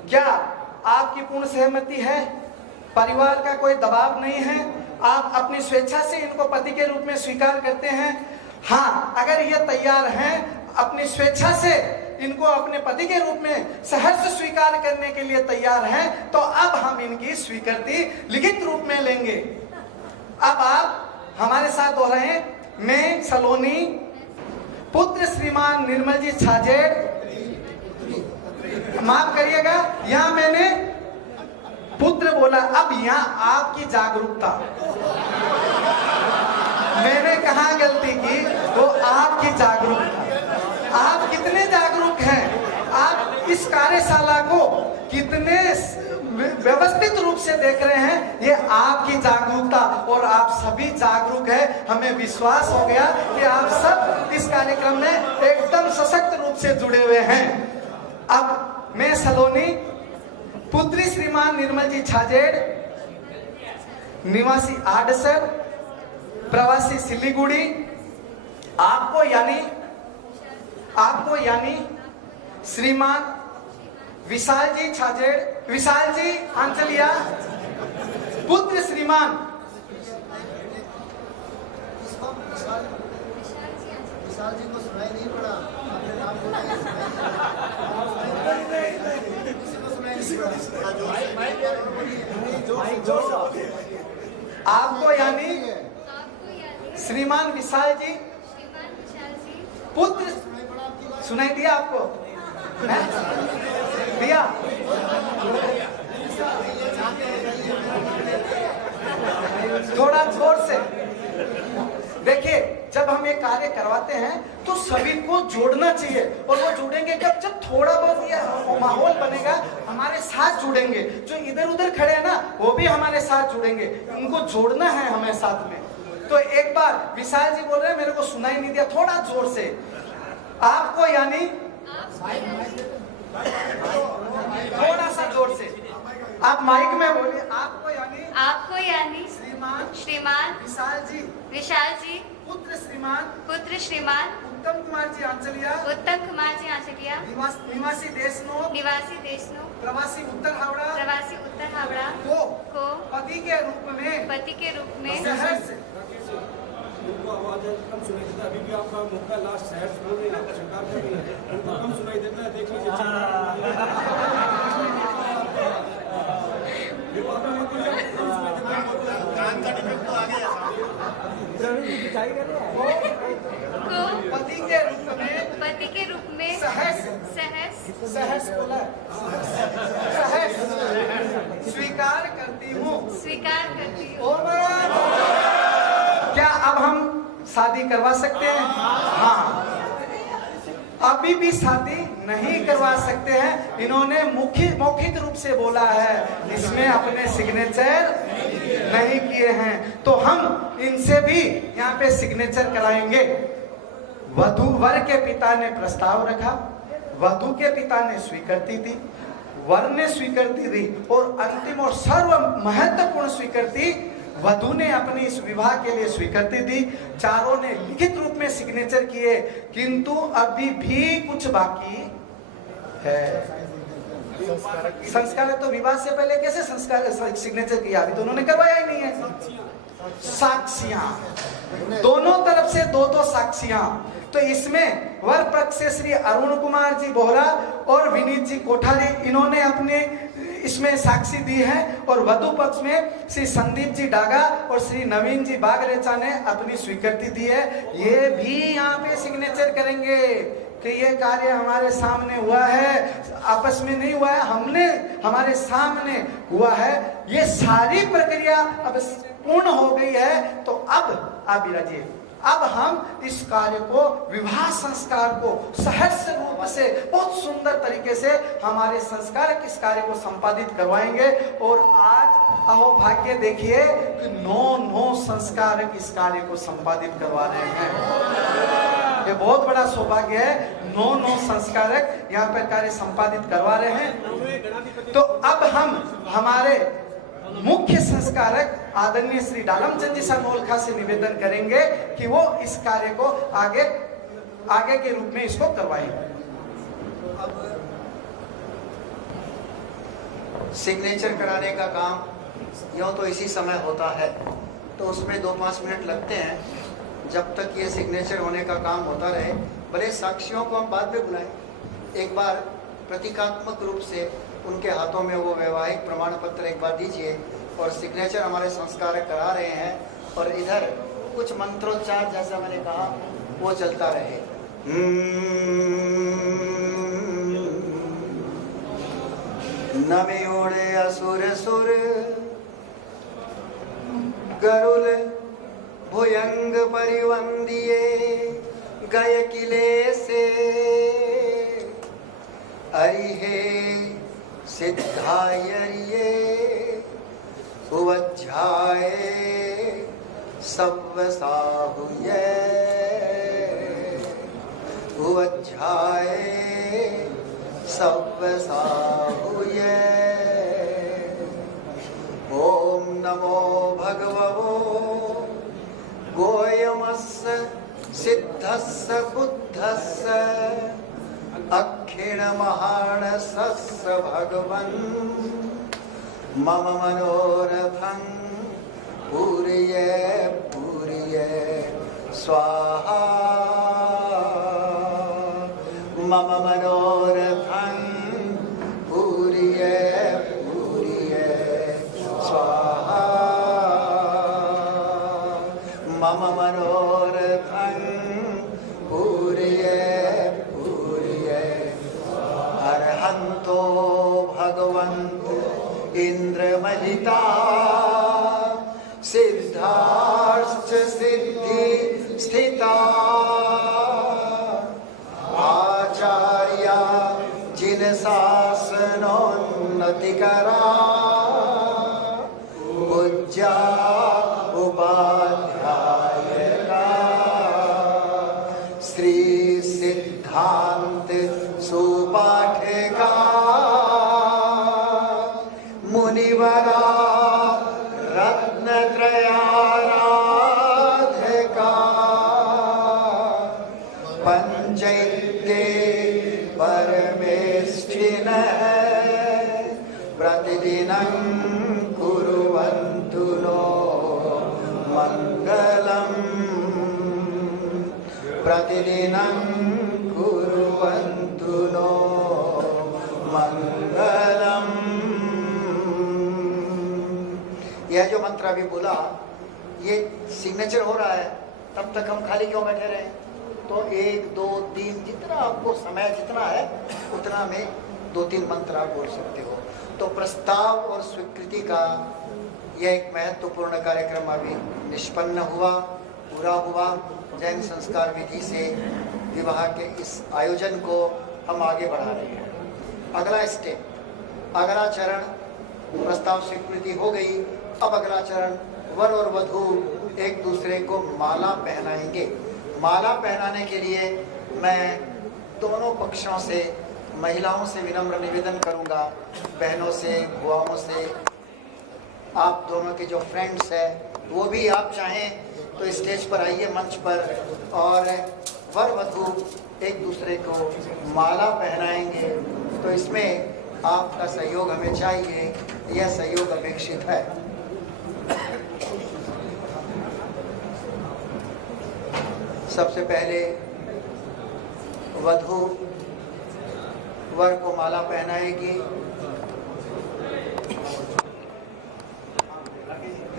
क्या आपकी पूर्ण सहमति है? परिवार का कोई दबाव नहीं है? आप अपनी स्वेच्छा से इनको पति के रूप में स्वीकार करते हैं? हाँ, अगर ये तैयार हैं अपनी स्वेच्छा से इनको अपने पति के रूप में सहर्ष स्वीकार करने के लिए तैयार हैं, तो अब हम इनकी स्वीकृति लिखित रूप में लेंगे। अब आप हमारे साथ दोहराएं। मैं सलोनी पुत्र श्रीमान निर्मल जी छाजेड़, माफ करिएगा, यहां मैंने पुत्र बोला, अब यहां आपकी जागरूकता, मैंने कहा गलती की, वो आपकी जागरूकता। आप कितने जागरूक हैं? आप इस कार्यशाला को कितने व्यवस्थित रूप से देख रहे हैं, ये आपकी जागरूकता, और आप सभी जागरूक हैं। हमें विश्वास हो गया कि आप सब इस कार्यक्रम में एकदम सशक्त रूप से जुड़े हुए हैं। अब मैं सलोनी पुत्री श्रीमान निर्मल जी छाजेड़, निवासी आडसर, प्रवासी सिलीगुड़ी, आपको यानी श्रीमान विशाल जी छाजेड़, विशाल जी आंचलिया, पुत्र श्रीमान विशाल जी को सुनाई नहीं पड़ा, आपने नाम बोला आपको यानी श्रीमान विशाल जी पुत्र, सुनाई दिया आपको? दिया? थोड़ा जोर से देखिए, जब हम ये कार्य करवाते हैं तो सभी को जोड़ना चाहिए, और वो जुड़ेंगे जब थोड़ा बहुत ये माहौल बनेगा, हमारे साथ जुड़ेंगे। जो इधर उधर खड़े हैं ना, वो भी हमारे साथ जुड़ेंगे, उनको जोड़ना है हमें साथ में। तो एक बार विशाल जी बोल रहे हैं, मेरे को सुनाई नहीं दिया, थोड़ा जोर से। आपको यानी थोड़ा सा जोर से आप माइक में बोलिए। आपको यानी श्रीमान विशाल जी पुत्र श्रीमान उत्तम कुमार जी आंचलिया, निवासी देशनो, प्रवासी उत्तर हावड़ा को पति के रूप में सहर्ष उनको आवाज कम सुनाई देता है। अभी भी आपका मौका लास्ट शहर सुन रहे हैं, आपका स्वीकार कर रही है, उनको कम सुनाई देता है। देख लीजिए, पति के रूप में सहर्ष बोला, सहर्ष स्वीकार करती हूँ। क्या अब हम शादी करवा सकते हैं? हाँ, अभी भी शादी नहीं करवा सकते हैं। इन्होंने मौखिक रूप से बोला है, इसमें अपने सिग्नेचर नहीं किए हैं, तो हम इनसे भी यहाँ पे सिग्नेचर कराएंगे। वर के पिता ने प्रस्ताव रखा, वधू के पिता ने स्वीकृति दी, वर ने स्वीकृति दी, और अंतिम और सर्व महत्वपूर्ण स्वीकृति वधू ने अपने इस विवाह के लिए स्वीकृति दी। चारों ने लिखित रूप में सिग्नेचर किए, किंतु अभी भी कुछ बाकी है। संस्कार तो विवाह से पहले कैसे संस्कार सिग्नेचर किया? अभी तो उन्होंने करवाया ही नहीं है। साक्षियां, दोनों तरफ से दो साक्षियां। तो इसमें वर पक्ष से श्री अरुण कुमार जी बोहरा और विनीत जी कोठारी, इन्होंने अपने इसमें साक्षी दी है, और वधु पक्ष में श्री संदीप जी डागा और श्री नवीन जी बागरेचा ने अपनी स्वीकृति दी है। ये भी यहाँ पे सिग्नेचर करेंगे कि ये कार्य हमारे सामने हुआ है, आपस में नहीं हुआ है, हमारे सामने हुआ है। ये सारी प्रक्रिया अब पूर्ण हो गई है। तो अब आप विराजिए, अब हम इस कार्य को, विवाह संस्कार को सहर्ष रूप से बहुत सुंदर तरीके से हमारे संस्कारक इस कार्य को संपादित करवाएंगे। और आज अहो भाग्य देखिए कि 9 संस्कारक इस कार्य को संपादित करवा रहे हैं। ये बहुत बड़ा सौभाग्य है। 9 संस्कारक यहाँ पर कार्य संपादित करवा रहे हैं। तो अब हम हमारे मुख्य संस्कारक आदरणीय श्री डालमचंद जी नोलखा से निवेदन करेंगे कि वो इस कार्य को आगे के रूप में इसको करवाएंगे। सिग्नेचर कराने का काम यूँ तो इसी समय होता है, तो उसमें 2-5 मिनट लगते हैं। जब तक ये सिग्नेचर होने का काम होता रहे, भले साक्षियों को हम बाद में बुलाएं, एक बार प्रतीकात्मक रूप से उनके हाथों में वो वैवाहिक प्रमाण पत्र एक बार दीजिए। और सिग्नेचर हमारे संस्कारक करा रहे हैं, और इधर कुछ मंत्रोच्चार जैसा मैंने कहा वो चलता रहे। नमेओड़े असुर सुर गरुल भुयंग परिवंदिये गय किले से अरिहे सिद्धायरिये उवज्झाए सव्वसाहुये उवज्झाए सव्वसाहुये। ओम नमो भगववो गोयमस्य सिद्धस्य बुद्धस्य अक्षिण महानसस्य भगवन् मम मनोरथं पूरये पूरये स्वाहा। मम मनोरथं पूरये पूरये स्वाहा। मम मनोरथं पूरये पूरये। अर्हन्तो भगवन्त इंद्रमलिता सिद्धाश्च सिद्धि स्थिता आचार्या जिन शासनोन्नति करा पूज्या उपाध्यायका श्री सिद्धांत सुपाठका मुनिवरा रत्नत्रयाराधका पंचैत्ये परमेष्ठिनः प्रतिदिनं कुर्वन्तु नो मङ्गलम्। प्रतिदिनं कुर्वन्तु नो मङ्गलम्। यह जो मंत्र अभी बोला, ये सिग्नेचर हो रहा है, तब तक हम खाली क्यों बैठे रहे? तो 1, 2, 3 जितना आपको समय जितना है उतना में 2-3 मंत्र आप बोल सकते हो। तो प्रस्ताव और स्वीकृति का यह एक महत्वपूर्ण कार्यक्रम अभी निष्पन्न हुआ, पूरा हुआ। जैन संस्कार विधि से विवाह के इस आयोजन को हम आगे बढ़ा रहे हैं। अगला स्टेप, अगला चरण, प्रस्ताव स्वीकृति हो गई। अब अगला चरण, वर और वधू एक दूसरे को माला पहनाएंगे। माला पहनाने के लिए मैं दोनों पक्षों से, महिलाओं से विनम्र निवेदन करूंगा, बहनों से, बुआओं से, आप दोनों के जो फ्रेंड्स हैं वो भी आप चाहें तो स्टेज पर आइए, मंच पर, और वर वधू एक दूसरे को माला पहनाएंगे। तो इसमें आपका सहयोग हमें चाहिए, यह सहयोग अपेक्षित है। सबसे पहले वधू वर को माला पहनाएगी,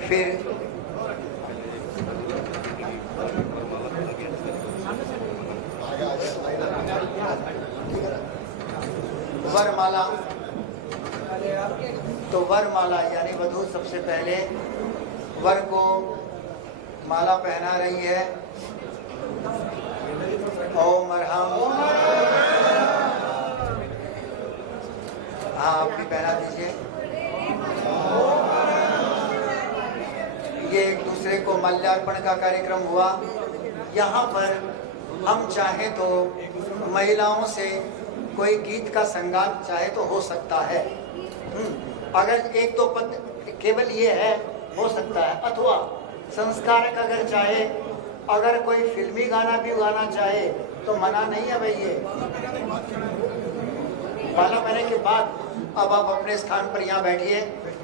फिर वरमाला, तो वरमाला यानी वधू सबसे पहले वर को माला पहना रही है। ओम अरहम, हाँ आप भी पहना दीजिए। ये एक दूसरे को माल्यार्पण का कार्यक्रम हुआ। यहाँ पर हम चाहे तो महिलाओं से कोई गीत का संगान चाहे तो हो सकता है। अगर एक दो पद केवल ये है हो सकता है, अथवा संस्कारक अगर चाहे, अगर कोई फिल्मी गाना भी गाना चाहे तो मना नहीं है भाई। ये माला मैंने के बाद अब आप अपने स्थान पर यहाँ बैठिए,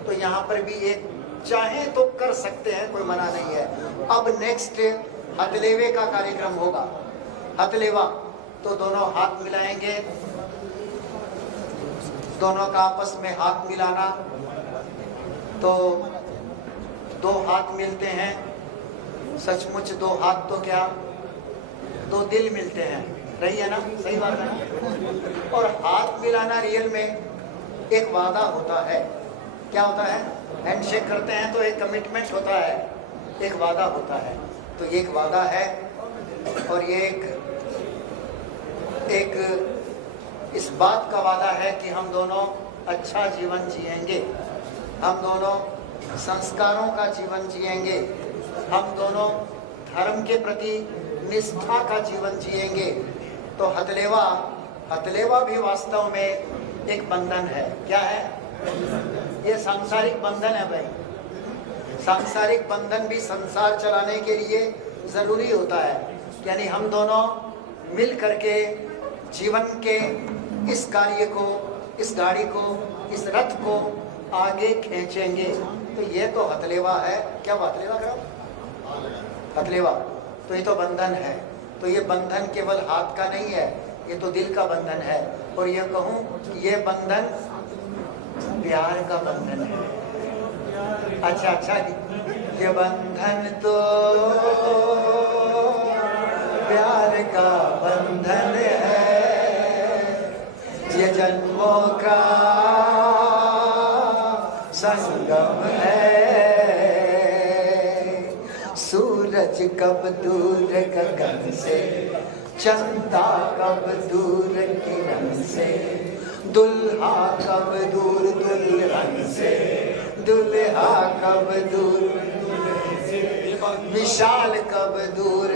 तो यहाँ पर भी एक चाहे तो कर सकते हैं, कोई मना नहीं है। अब नेक्स्ट हथलेवे का कार्यक्रम होगा। हथलेवा तो दोनों हाथ मिलाएंगे, दोनों का आपस में हाथ मिलाना, तो दो हाथ मिलते हैं, सचमुच दो हाथ तो क्या दो दिल मिलते हैं, सही है ना, सही बात है ना। और हाथ मिलाना रियल में एक वादा होता है। क्या होता है? हैंडशेक करते हैं तो एक कमिटमेंट होता है, एक वादा होता है। तो ये एक वादा है और ये एक इस बात का वादा है कि हम दोनों अच्छा जीवन जिएंगे, हम दोनों संस्कारों का जीवन जिएंगे, हम दोनों धर्म के प्रति निष्ठा का जीवन जिएंगे। तो हथलेवा भी वास्तव में एक बंधन है। क्या है? ये सांसारिक बंधन है भाई। सांसारिक बंधन भी संसार चलाने के लिए जरूरी होता है। यानी हम दोनों मिल करके जीवन के इस कार्य को, इस गाड़ी को, इस रथ को आगे खींचेंगे। तो ये तो हथलेवा है। क्या हथलेवा करो? हथलेवा तो ये तो बंधन है। तो ये बंधन केवल हाथ का नहीं है, ये तो दिल का बंधन है। और ये कहूँ ये बंधन प्यार का बंधन है। अच्छा, ये बंधन तो प्यार का बंधन है, ये जन्मों का संगम है। सूरज कब दूर गगन से, चंदा कब दूर किरण से, दुल्हा कब दूर दुल्हन से, दुल्हा कब दूर, विशाल कब दूर।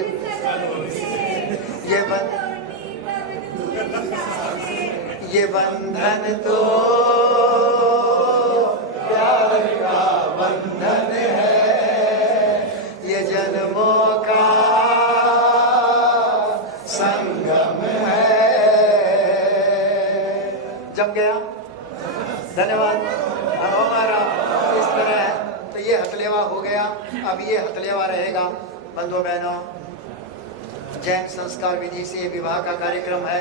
ये बंधन तो प्यार का बंधन है, ये जन्मों का संगम है। जम गया? धन्यवाद। हमारा इस तरह है। तो ये हथलेवा हो गया। अब ये हथलेवा रहेगा बंधुओं बहनों। जैन संस्कार विधि से विवाह का कार्यक्रम है।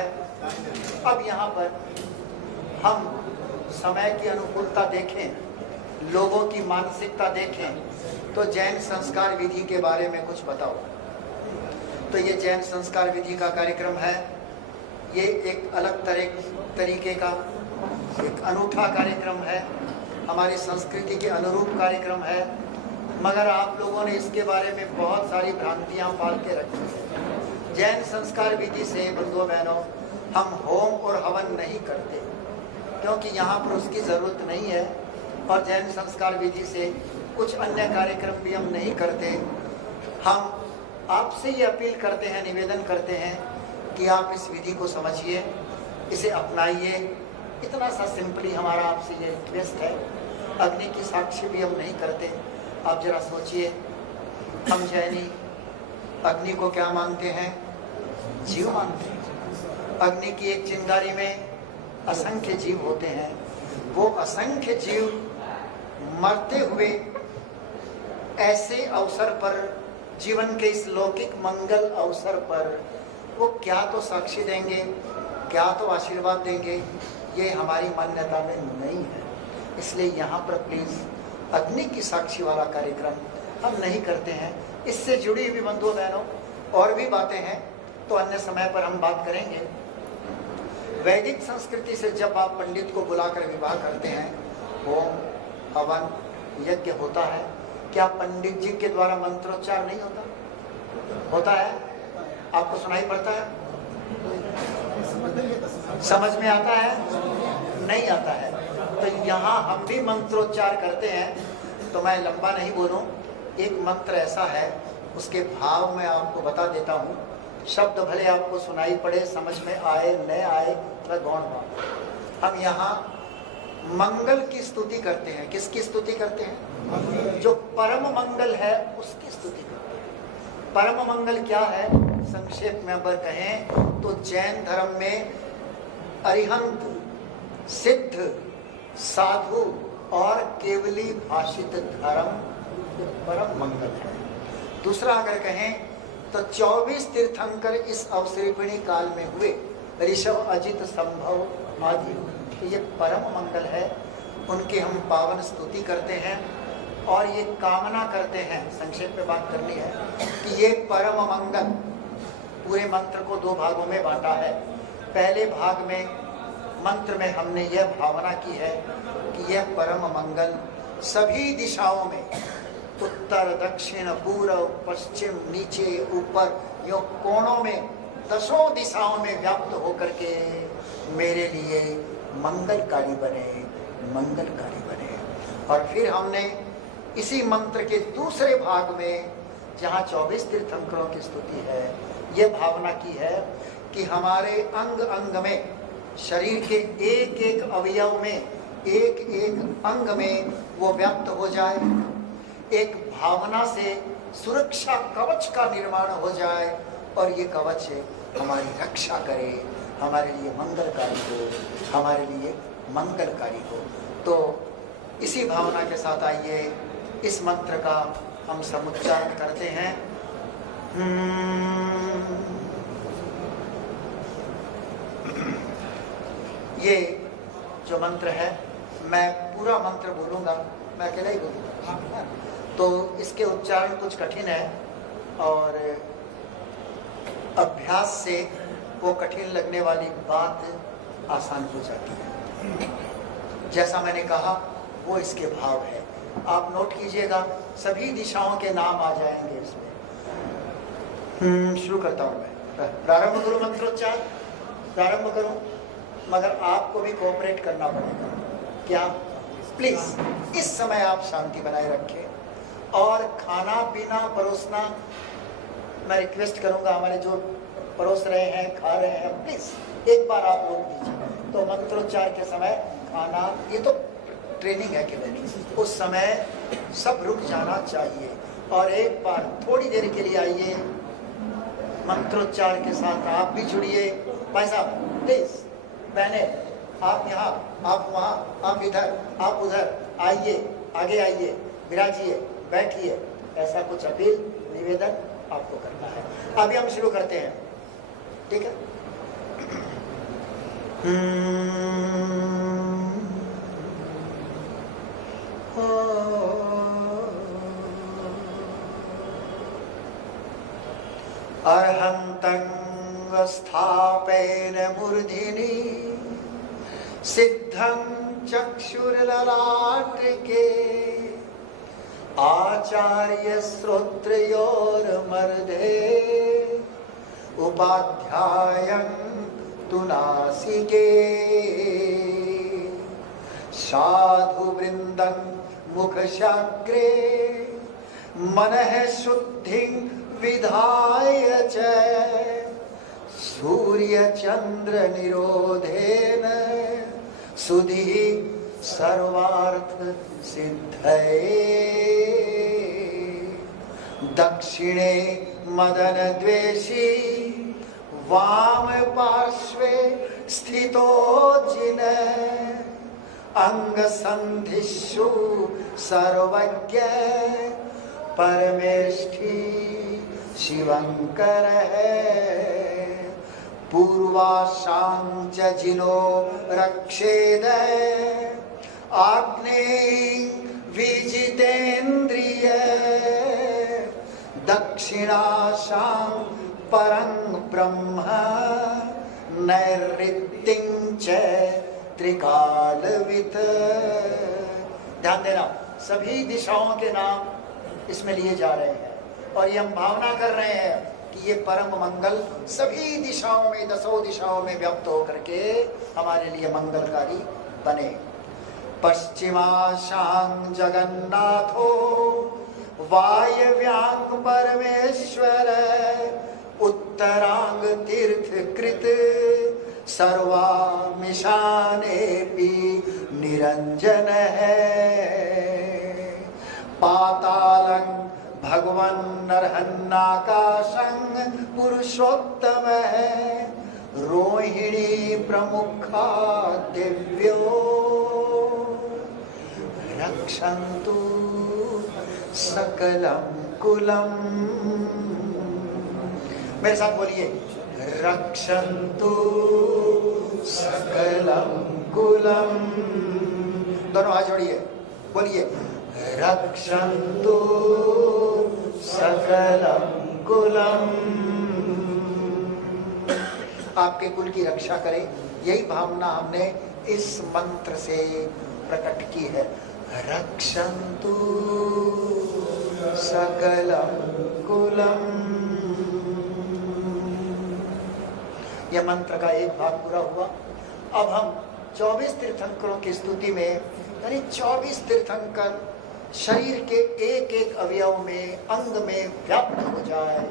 अब यहाँ पर हम समय की अनुकूलता देखें, लोगों की मानसिकता देखें, तो जैन संस्कार विधि के बारे में कुछ बताओ। तो ये जैन संस्कार विधि का कार्यक्रम है। ये एक अलग तरीके का एक अनूठा कार्यक्रम है, हमारी संस्कृति के अनुरूप कार्यक्रम है। मगर आप लोगों ने इसके बारे में बहुत सारी भ्रांतियां पाल के रखी हैं। जैन संस्कार विधि से बंधुओं बहनों हम होम और हवन नहीं करते, क्योंकि यहाँ पर उसकी ज़रूरत नहीं है। और जैन संस्कार विधि से कुछ अन्य कार्यक्रम भी हम नहीं करते। हम आपसे ये अपील करते हैं, निवेदन करते हैं कि आप इस विधि को समझिए, इसे अपनाइए। इतना सा सिंपली हमारा आपसे ये रिक्वेस्ट है। अग्नि की साक्षी भी हम नहीं करते। आप जरा सोचिए, हम जैनी अग्नि को क्या मानते हैं? जीव मानते हैं। अग्नि की एक चिंगारी में असंख्य जीव होते हैं। वो असंख्य जीव मरते हुए ऐसे अवसर पर, जीवन के इस लौकिक मंगल अवसर पर, वो क्या तो साक्षी देंगे, क्या तो आशीर्वाद देंगे, ये हमारी मान्यता में नहीं है। इसलिए यहाँ पर प्लीज अग्नि की साक्षी वाला कार्यक्रम हम नहीं करते हैं। इससे जुड़ी हुई बंधुओं बहनों और भी बातें हैं, तो अन्य समय पर हम बात करेंगे। वैदिक संस्कृति से जब आप पंडित को बुलाकर विवाह करते हैं, होम हवन यज्ञ होता है, क्या पंडित जी के द्वारा मंत्रोच्चार नहीं होता? होता है। आपको सुनाई पड़ता है? समझ में आता है? नहीं आता है। तो यहाँ हम भी मंत्रोच्चार करते हैं। तो मैं लंबा नहीं बोलूं, एक मंत्र ऐसा है, उसके भाव मैं आपको बता देता हूँ। शब्द भले आपको सुनाई पड़े, समझ में आए न आए, वह गौण बात। हम यहाँ मंगल की स्तुति करते हैं। किसकी स्तुति करते हैं? जो परम मंगल है उसकी स्तुति करते हैं। परम मंगल क्या है? संक्षेप में अगर कहें तो जैन धर्म में अरिहंत, सिद्ध, साधु और केवली भाषित धर्म परम मंगल है। दूसरा अगर कहें तो 24 तीर्थंकर इस अवसर्पिणी काल में हुए, ऋषभ, अजित, संभव आदि, तो ये परम मंगल है। उनकी हम पावन स्तुति करते हैं और ये कामना करते हैं, संक्षेप में बात करनी है, कि ये परम मंगल, पूरे मंत्र को 2 भागों में बांटा है। पहले भाग में मंत्र में हमने यह भावना की है कि यह परम मंगल सभी दिशाओं में, उत्तर, दक्षिण, पूर्व, पश्चिम, नीचे, ऊपर, यो कोणों में, 10 दिशाओं में व्याप्त होकर के मेरे लिए मंगलकारी बने, मंगलकारी बने। और फिर हमने इसी मंत्र के दूसरे भाग में, जहाँ 24 तीर्थंकरों की स्तुति है, ये भावना की है कि हमारे अंग अंग में, शरीर के एक एक अवयव में, एक एक अंग में वो व्याप्त हो जाए, एक भावना से सुरक्षा कवच का निर्माण हो जाए और ये कवच हमारी रक्षा करे, हमारे लिए मंगलकारी हो, हमारे लिए मंगलकारी हो। तो इसी भावना के साथ आइए इस मंत्र का हम समुच्चारण करते हैं। ये जो मंत्र है, मैं पूरा मंत्र बोलूँगा, मैं अकेला ही बोलूँगा, तो इसके उच्चारण कुछ कठिन है और अभ्यास से वो कठिन लगने वाली बात आसान हो जाती है। जैसा मैंने कहा वो इसके भाव है, आप नोट कीजिएगा, सभी दिशाओं के नाम आ जाएंगे इसमें। शुरू करता हूँ मैं, प्रारंभ करूँ मंत्रोच्चार, प्रारंभ करूँ, मगर आपको भी कोऑपरेट करना पड़ेगा। क्या? प्लीज इस समय आप शांति बनाए रखें और खाना पीना परोसना मैं रिक्वेस्ट करूंगा, हमारे जो परोस रहे हैं, खा रहे हैं, प्लीज एक बार आप रोक दीजिए। तो मंत्रोच्चार के समय खाना, ये तो ट्रेनिंग है कि नहीं, उस समय सब रुक जाना चाहिए और एक बार थोड़ी देर के लिए आइए, मंत्रोच्चार के साथ आप भी जुड़िए। भाई साहब प्लीज, बहने आप यहाँ, आप वहाँ, आप इधर, आप उधर, आइए, आगे आइए, विराजिए, बैठिए, ऐसा कुछ अपील, निवेदन आपको करना है। अभी हम शुरू करते हैं, ठीक है? अर्हन्तं स्थापेन मूर्धिनि सिद्धं चक्षुर्ललाटके आचार्य श्रोत्रयोर्मर्धे उपाध्यायं तु नासिके साधु वृन्दं मुखशाग्रे मनः शुद्धिं विधाय च सूर्यचंद्र निरोधेन सुधि सर्वार्थ सिद्धये दक्षिणे मदन द्वेषी वाम पार्श्वे स्थितो जिन अंग संधिषु सर्वज्ञ परमेष्ठी शिवंकर है पूर्वाशां च जिनो रक्षेद आग्नेयी विजितेन्द्रिय दक्षिणाशां परं ब्रह्म नैऋत्यं च त्रिकालवित्। ध्यान देना, सभी दिशाओं के नाम इसमें लिए जा रहे हैं और ये हम भावना कर रहे हैं कि ये परम मंगल सभी दिशाओं में, 10 दिशाओं में व्याप्त होकर के हमारे लिए मंगलकारी बने। पश्चिमाशां जगन्नाथो वायव्यां परमेश्वर उत्तरां सर्वामिशानेऽपि निरञ्जन है। पातालं भगवन्नर्हन्नाकाशं पुरुषोत्तम है। रोहिणी प्रमुखा दिव्यो रक्षन्तु सकलं कुलम। मेरे साथ बोलिए, रक्षन्तु सकलं कुलम। दोनों हाथ जोड़िए, बोलिए, रक्षन्तु सकलं कुलम। आपके कुल की रक्षा करे, यही भावना हमने इस मंत्र से प्रकट की है। रक्षन्तु सकलं कुलम। यह मंत्र का एक भाग पूरा हुआ। अब हम 24 तीर्थंकरों की स्तुति में, यानी 24 तीर्थंकर शरीर के एक एक अवयव में, अंग में व्याप्त हो जाए,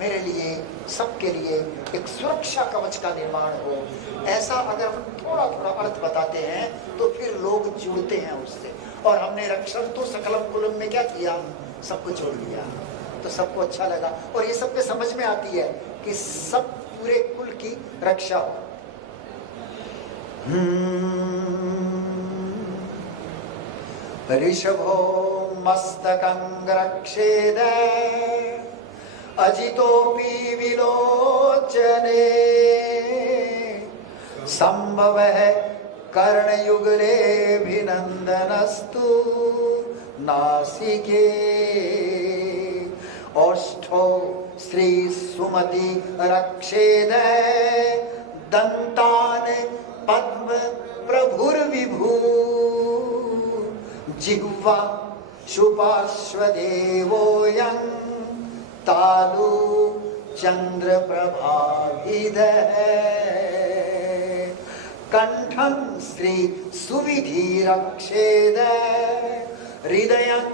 मेरे लिए, सबके लिए एक सुरक्षा कवच का निर्माण हो। ऐसा अगर हम थोड़ा थोड़ा अर्थ बताते हैं तो फिर लोग जुड़ते हैं उससे। और हमने रक्षन्तु सकलं कुलम में क्या किया, सबको जोड़ लिया, तो सबको अच्छा लगा। और ये सबके समझ में आती है कि सब पूरे कुल की रक्षा हो। ऋषभो मस्तकं रक्षेद अजितोऽपि विलोचने। संभवः कर्णयुगलेऽभिनन्दनस्तु नासिके। ओष्ठो श्रीसुमति रक्षेद दन्तान् पद्म प्रभुर्विभू। जिह्वा शुपार्श्वदेवोऽयं तालु चंद्र प्रभाभिदः। कंठं श्री सुविधि रक्षेद हृदयं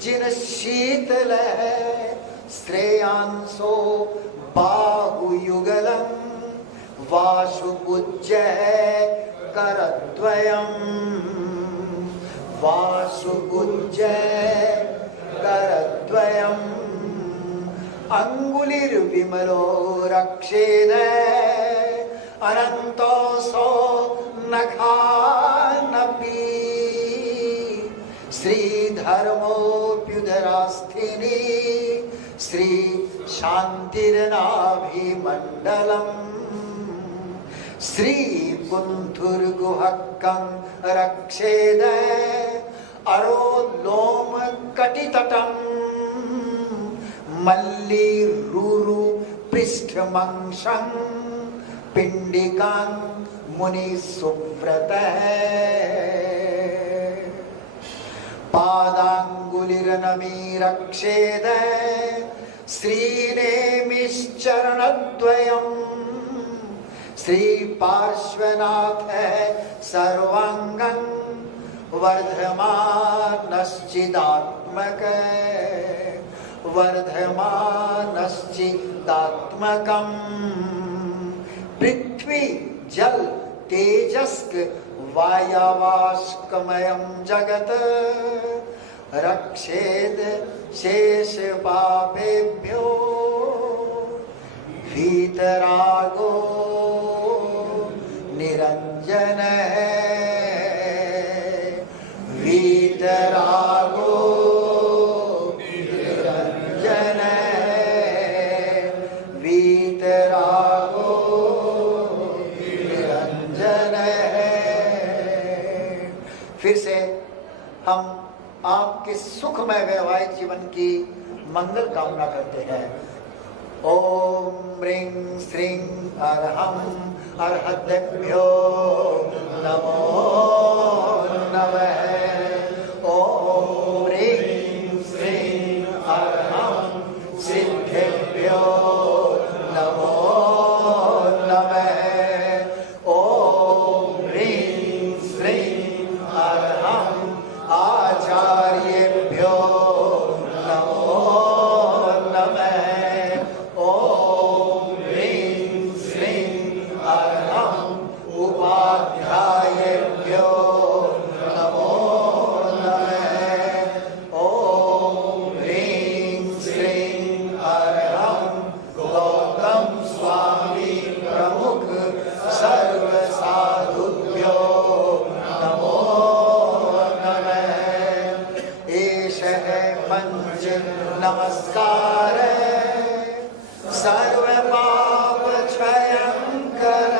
जिन शीतल। श्रेयांसो बाहुयुगलं वाशुपूज्य करद्वयम्। वाशुपूज्य करद्वयम्। अंगुलिर्विमलो रक्षेद अनन्तोऽसौ नखानपि। श्रीधर्मोऽप्युदरास्थिनी श्री शान्तिर्नाभिमण्डलम्। श्रीकुन्थुर्गुहकं रक्षेद अरोलोमकटितटम्। मल्लीरुरु पृष्ठमंशं पिण्डिकां मुनिसुव्रतः। पादांगुलिर्नमी रक्षेद श्रीनेमिश्चरणद्वयम्। श्रीपार्श्वनाथः सर्वाङ्गं वर्धमानश्चिदात्मकः। वर्धमानश्चिदात्मकम्। पृथ्वी जल तेजस्क वायवाष्कमयं जगत्। रक्षेद शेष पापेभ्यो वीतरागो निरंजन। वीतरागो निरंजन। वीतरागो निरंजन। फिर से हम आपके सुखमय वैवाहिक जीवन की मंगल कामना करते हैं। ओम ह्रीं श्रीं अर्हं अर्हद्भ्यो नमो नमः। ओम ह्रीं श्रीं अर्हं सिद्धेभ्यो नमो नमः। ओम ह्रीं श्रीं अर्हं आचार्येभ्यो नमो नमः। ओम ह्रीं श्रीं अर्हं नमस्कार सर्व पाप क्षयंकर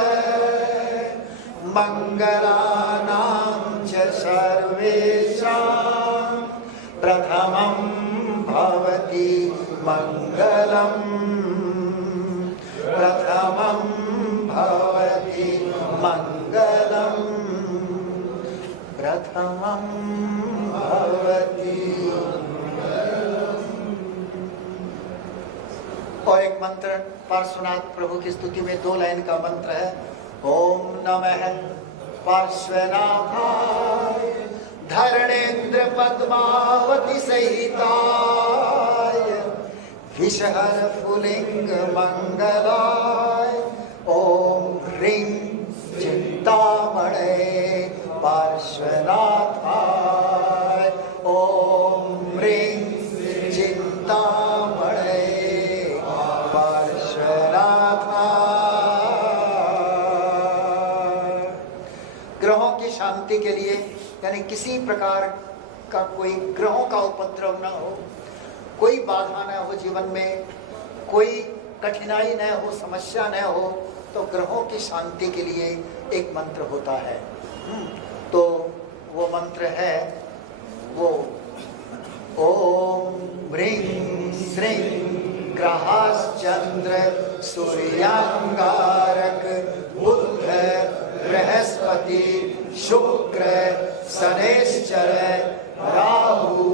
मंगलानां च सर्वेषां प्रथमं भवति मंगलम् प्रथमं भवति मंगलम् प्रथमं भवति। और एक मंत्र पार्श्वनाथ प्रभु की स्तुति में 2 लाइन का मंत्र है। ओम नमः पार्श्वनाथाय धरणेन्द्र पद्मावती सहिताय विषहर पुलिंग मंगलाय ओम ह्रीं चिंतामणे पार्श्वनाथाय ओम ह्रीं चिंतामणे पार्श्वनाथाय। ग्रहों की शांति के लिए, यानी किसी प्रकार का कोई ग्रहों का उपद्रव न हो, कोई बाधा न हो, जीवन में कोई कठिनाई न हो, समस्या न हो, तो ग्रहों की शांति के लिए एक मंत्र होता है। तो वो मंत्र है वो ओम ह्रीं श्रीं ग्रहाश्चंद्र सूर्यांगारक बुध बृहस्पति शुक्र शनैश्चर राहु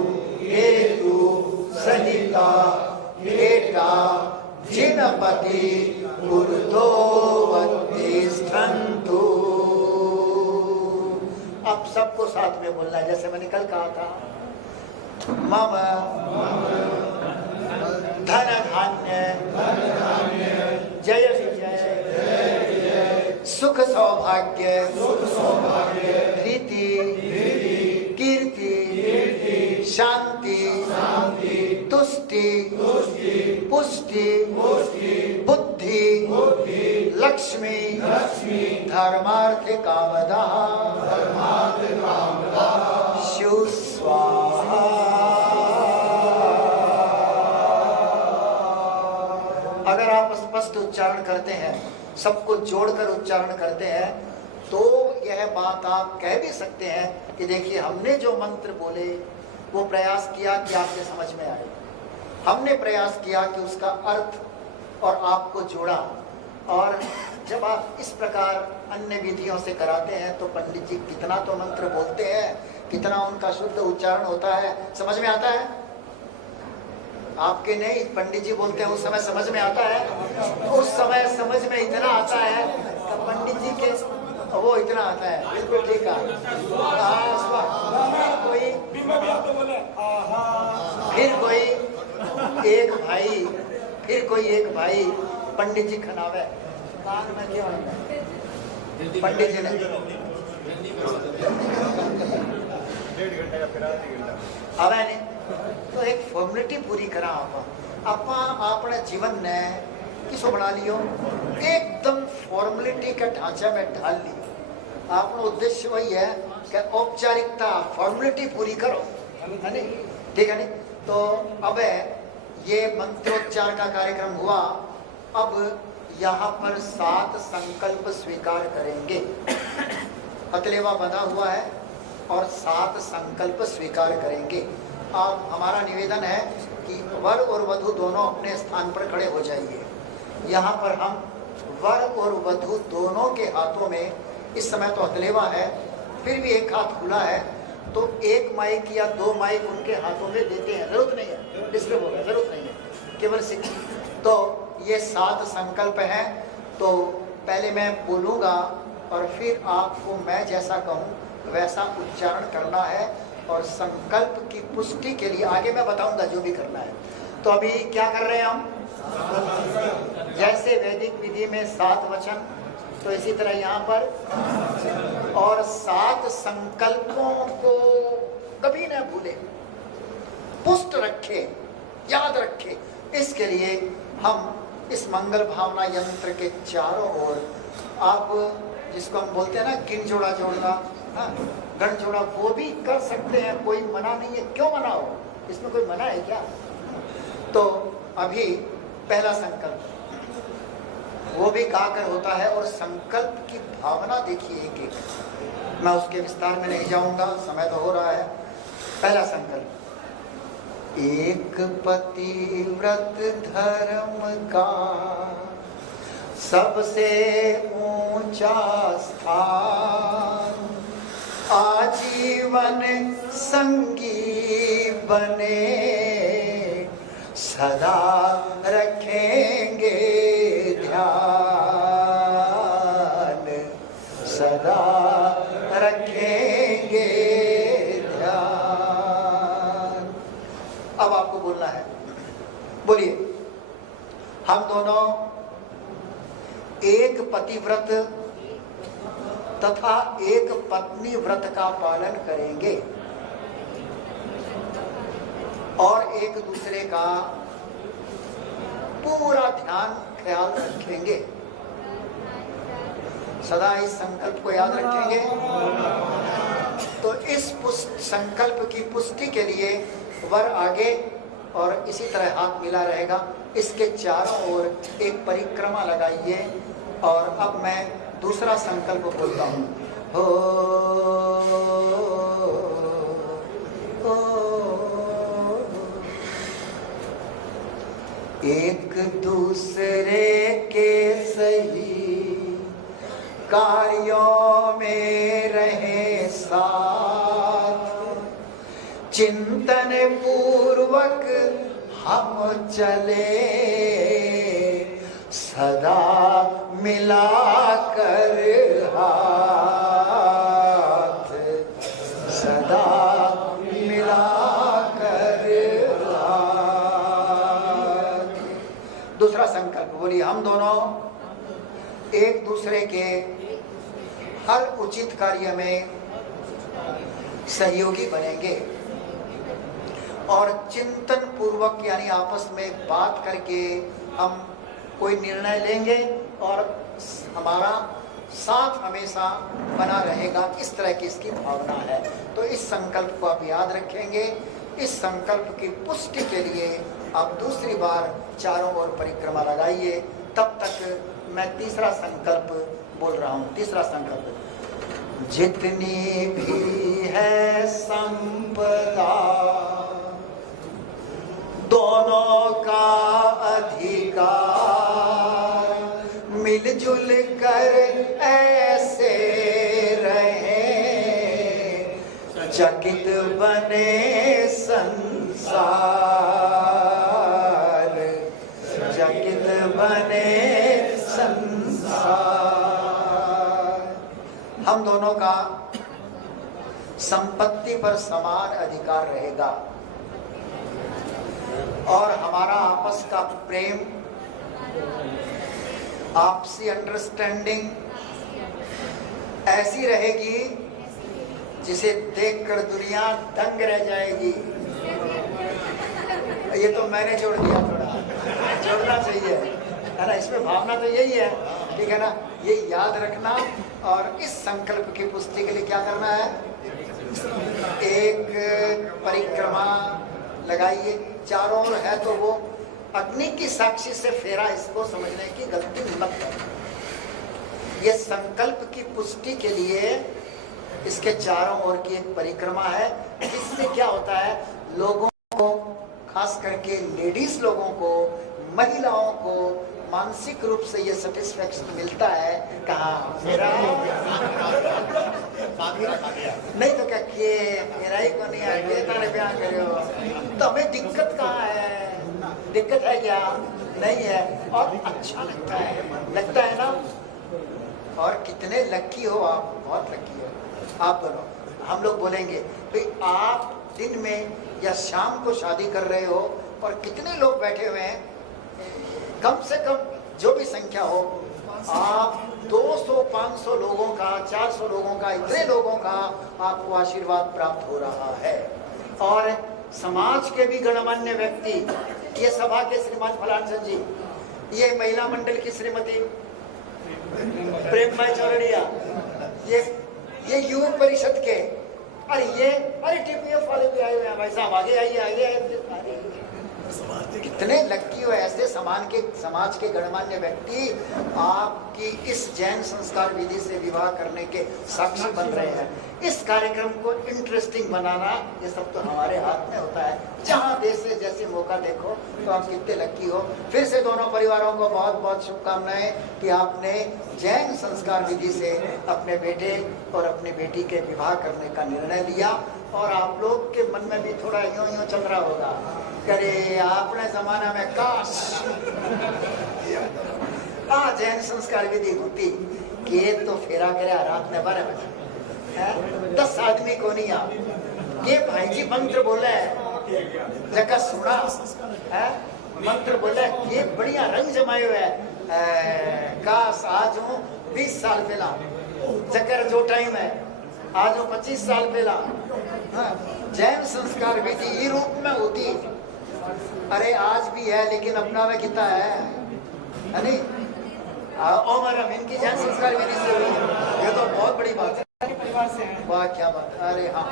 केतु सहिता केटा जिनपति ऊर्ध्ववती स्थन्तु। अब सबको साथ में बोलना है, जैसे मैंने कल कहा था। मम धन धान्य जय विजय सुख सौभाग्य प्रीति कीर्ति शांति तुष्टि पुष्टि बुद्धि लक्ष्मी धर्मार्थ कामदा शिव स्वाहा। अगर आप स्पष्ट उच्चारण करते हैं, सबको जोड़कर उच्चारण करते हैं, तो यह बात आप कह भी सकते हैं कि देखिए हमने जो मंत्र बोले वो प्रयास किया कि आपके समझ में आए, हमने प्रयास किया कि उसका अर्थ और आपको जोड़ा। और जब आप इस प्रकार अन्य विधियों से कराते हैं तो पंडित जी कितना तो मंत्र बोलते हैं, कितना उनका शुद्ध उच्चारण होता है, समझ में आता है। आपके नहीं, पंडित जी बोलते हैं उस समय समझ में आता है, उस समय समझ में इतना आता है कि पंडित जी के वो इतना आता है। बिल्कुल ठीक है। फिर कोई एक भाई पंडित जी खनावे कान में क्यों पंडित जी ने अब नहीं तो एक फॉर्मेलिटी पूरी करा अपने जीवन ने किसो बना लियो, एकदम फॉर्मेलिटी का ढांचा में ढाल ली। आपका उद्देश्य वही है कि औपचारिकता फॉर्मेलिटी पूरी करो, है नहीं? ठीक है नहीं? तो अब ये मंत्रोच्चार का कार्यक्रम हुआ। अब यहाँ पर 7 संकल्प स्वीकार करेंगे। हथलेवा बंधा हुआ है और 7 संकल्प स्वीकार करेंगे। अब हमारा निवेदन है कि वर और वधू दोनों अपने स्थान पर खड़े हो जाइए। यहाँ पर हम वर और वधू दोनों के हाथों में, इस समय तो हथलेवा है, फिर भी एक हाथ खुला है, तो एक माइक या 2 माइक उनके हाथों में देते हैं। जरूरत नहीं है, डिस्टर्ब होगा, जरूरत नहीं है, केवल सिख। तो ये 7 संकल्प हैं। तो पहले मैं बोलूँगा और फिर आपको मैं जैसा कहूँ वैसा उच्चारण करना है, और संकल्प की पुष्टि के लिए आगे मैं बताऊंगा जो भी करना है। तो अभी क्या कर रहे हैं हम? जैसे वैदिक विधि में 7 वचन, तो इसी तरह यहाँ पर और 7 संकल्पों को कभी न भूले, पुष्ट रखे, याद रखे। इसके लिए हम इस मंगल भावना यंत्र के चारों ओर, आप जिसको हम बोलते हैं ना गिन जोड़ा जोड़ना, गण जोड़ा, वो भी कर सकते हैं, कोई मना नहीं है। क्यों मना हो? इसमें कोई मना है क्या? तो अभी पहला संकल्प वो भी गाकर होता है, और संकल्प की भावना देखिए एक एक, मैं उसके विस्तार में नहीं जाऊंगा, समय तो हो रहा है। पहला संकल्प, एक पतिव्रत धर्म का सबसे ऊंचा स्थान, आजीवन संगी बने सदा रखेंगे ध्यान, सदा रखेंगे ध्यान। अब आपको बोलना है, बोलिए। हम दोनों एक पतिव्रत तथा एक पत्नी व्रत का पालन करेंगे और एक दूसरे का पूरा ध्यान ख्याल रखेंगे, सदा इस संकल्प को याद रखेंगे। तो इस संकल्प की पुष्टि के लिए वर आगे और इसी तरह हाथ मिला रहेगा, इसके चारों ओर एक परिक्रमा लगाइए। और अब मैं दूसरा संकल्प बोलता हूँ, हो एक दूसरे के सही कार्यों में रहे साथ, चिंतन पूर्वक हम चले सदा मिलाकर हाथ, सदा मिलाकर हाथ। दूसरा संकल्प बोलिए, हम दोनों एक दूसरे के हर उचित कार्य में सहयोगी बनेंगे और चिंतन पूर्वक यानी आपस में बात करके हम कोई निर्णय लेंगे और हमारा साथ हमेशा बना रहेगा, इस तरह की इसकी भावना है। तो इस संकल्प को आप याद रखेंगे। इस संकल्प की पुष्टि के लिए आप दूसरी बार चारों ओर परिक्रमा लगाइए। तब तक मैं तीसरा संकल्प बोल रहा हूँ। तीसरा संकल्प, जितनी भी है संपदा दोनों का अधिकार, मिलजुल कर ऐसे रहे चकित बने संसार, चकित बने संसार। हम दोनों का संपत्ति पर समान अधिकार रहेगा और हमारा आपस का प्रेम, आपसी अंडरस्टैंडिंग ऐसी रहेगी जिसे देखकर दुनिया दंग रह जाएगी। ये तो मैंने जोड़ दिया, थोड़ा जोड़ना चाहिए, है ना। इसमें भावना तो यही है, ठीक है ना। ये याद रखना। और इस संकल्प की पुष्टि के लिए क्या करना है, एक परिक्रमा लगाइए। चारों ओर है तो वो अग्नि की साक्षी से फेरा, इसको समझने की गलती मत करो। ये संकल्प की पुष्टि के लिए इसके चारों ओर की एक परिक्रमा है। इससे क्या होता है, लोगों को, खास करके लेडीज लोगों को, महिलाओं को मानसिक रूप से ये सेटिस्फेक्शन मिलता है। कहा मेरा नहीं तो क्या किए मेरा ही को नहीं आए ब्याह करो, तो हमें दिक्कत कहाँ है? दिक्कत है क्या? नहीं है। और अच्छा लगता है ना। और कितने लकी हो आप, बहुत लकी हो आप दोनों। हम लोग बोलेंगे भाई आप दिन में या शाम को शादी कर रहे हो और कितने लोग बैठे हुए हैं, कम से कम जो भी संख्या हो, आप 200, 500 लोगों का, 400 लोगों का, इतने लोगों का आपको आशीर्वाद प्राप्त हो रहा है। और समाज के भी गणमान्य व्यक्ति, ये सभा के श्रीमान फलानचंद जी, ये महिला मंडल की श्रीमती प्रेममय चौरड़िया, ये युवक परिषद के, अरे टीपीएफ वाले भी आए हुए हैं। भाई साहब आगे आइए, कितने लकी हो ऐसे समाज के गणमान्य व्यक्ति आपकी इस जैन संस्कार विधि से विवाह करने के साक्षी बन रहे हैं। इस कार्यक्रम को इंटरेस्टिंग बनाना ये सब तो हमारे हाथ में होता है। जहाँ देश से जैसे मौका देखो तो आप कितने लकी हो। फिर से दोनों परिवारों को बहुत बहुत शुभकामनाएं कि आपने जैन संस्कार विधि से अपने बेटे और अपनी बेटी के विवाह करने का निर्णय लिया। और आप लोग के मन में भी थोड़ा यूं चल रहा होगा, करे आपने जमाना में काश जैन संस्कार विधि होती कि तो फेरा करे रात में 12 बजे 10 आदमी को नहीं आ ये भाई जी मंत्र बोले जगह सुना है, मंत्र बोले ये बढ़िया रंग जमाए हुए है। काश आज हूँ 20 साल पहला जकर जो टाइम है आज वो 25 साल पहला जैन संस्कार विधि ये रूप में होती। अरे आज भी है लेकिन अपना में कितना है नहीं उम्र हम इनकी जैन संस्कार विधि से हुई, ये तो बहुत बड़ी बात है। परिवार से हैं। वाह क्या बात है। अरे हाँ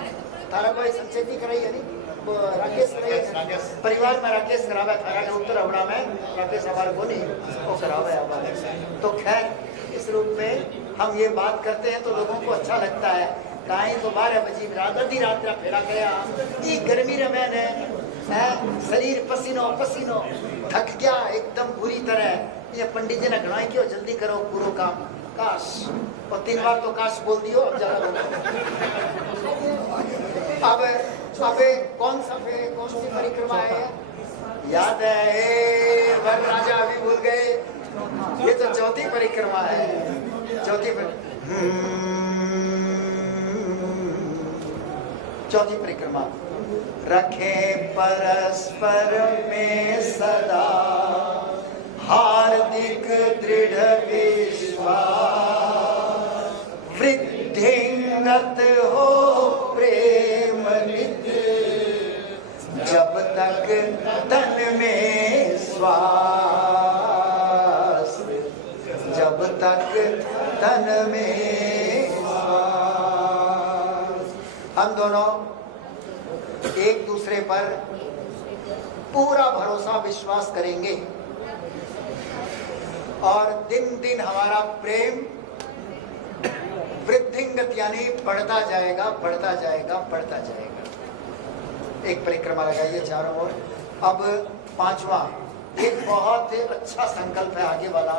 थारा कोई संचेती कराई है नहीं राकेश परिवार में राकेश करावे थारा के उत्तर अवड़ा में राकेश हमारे को नहीं वो करावे हमारे। तो खैर इस रूप में हम ये बात करते हैं तो लोगों को अच्छा लगता है। कहीं तो 12 बजे रात आधी रात फेरा कर ये गर्मी रे मैंने शरीर पसीनो पसीनो थक गया एकदम बुरी तरह। ये पंडित जी ने घनाई क्यों जल्दी करो पूरा काम काश और 3 बार तो काश बोल दियो अब ज्यादा अब कौन सी परिक्रमा है याद है वन राजा अभी भूल गए। ये तो चौथी परिक्रमा है। चौथी परिक्रमा रखे परस्पर में सदा हार्दिक दृढ़ विश्वास वृद्धिंगत हो प्रेम नित्य जब तक तन में श्वास जब तक तन में श्वास। हम दोनों एक दूसरे पर पूरा भरोसा विश्वास करेंगे और दिन दिन हमारा प्रेम वृद्धिंगत यानी बढ़ता जाएगा बढ़ता जाएगा बढ़ता जाएगा। एक परिक्रमा लगाइए चारों ओर। अब 5वां एक बहुत अच्छा संकल्प है आगे वाला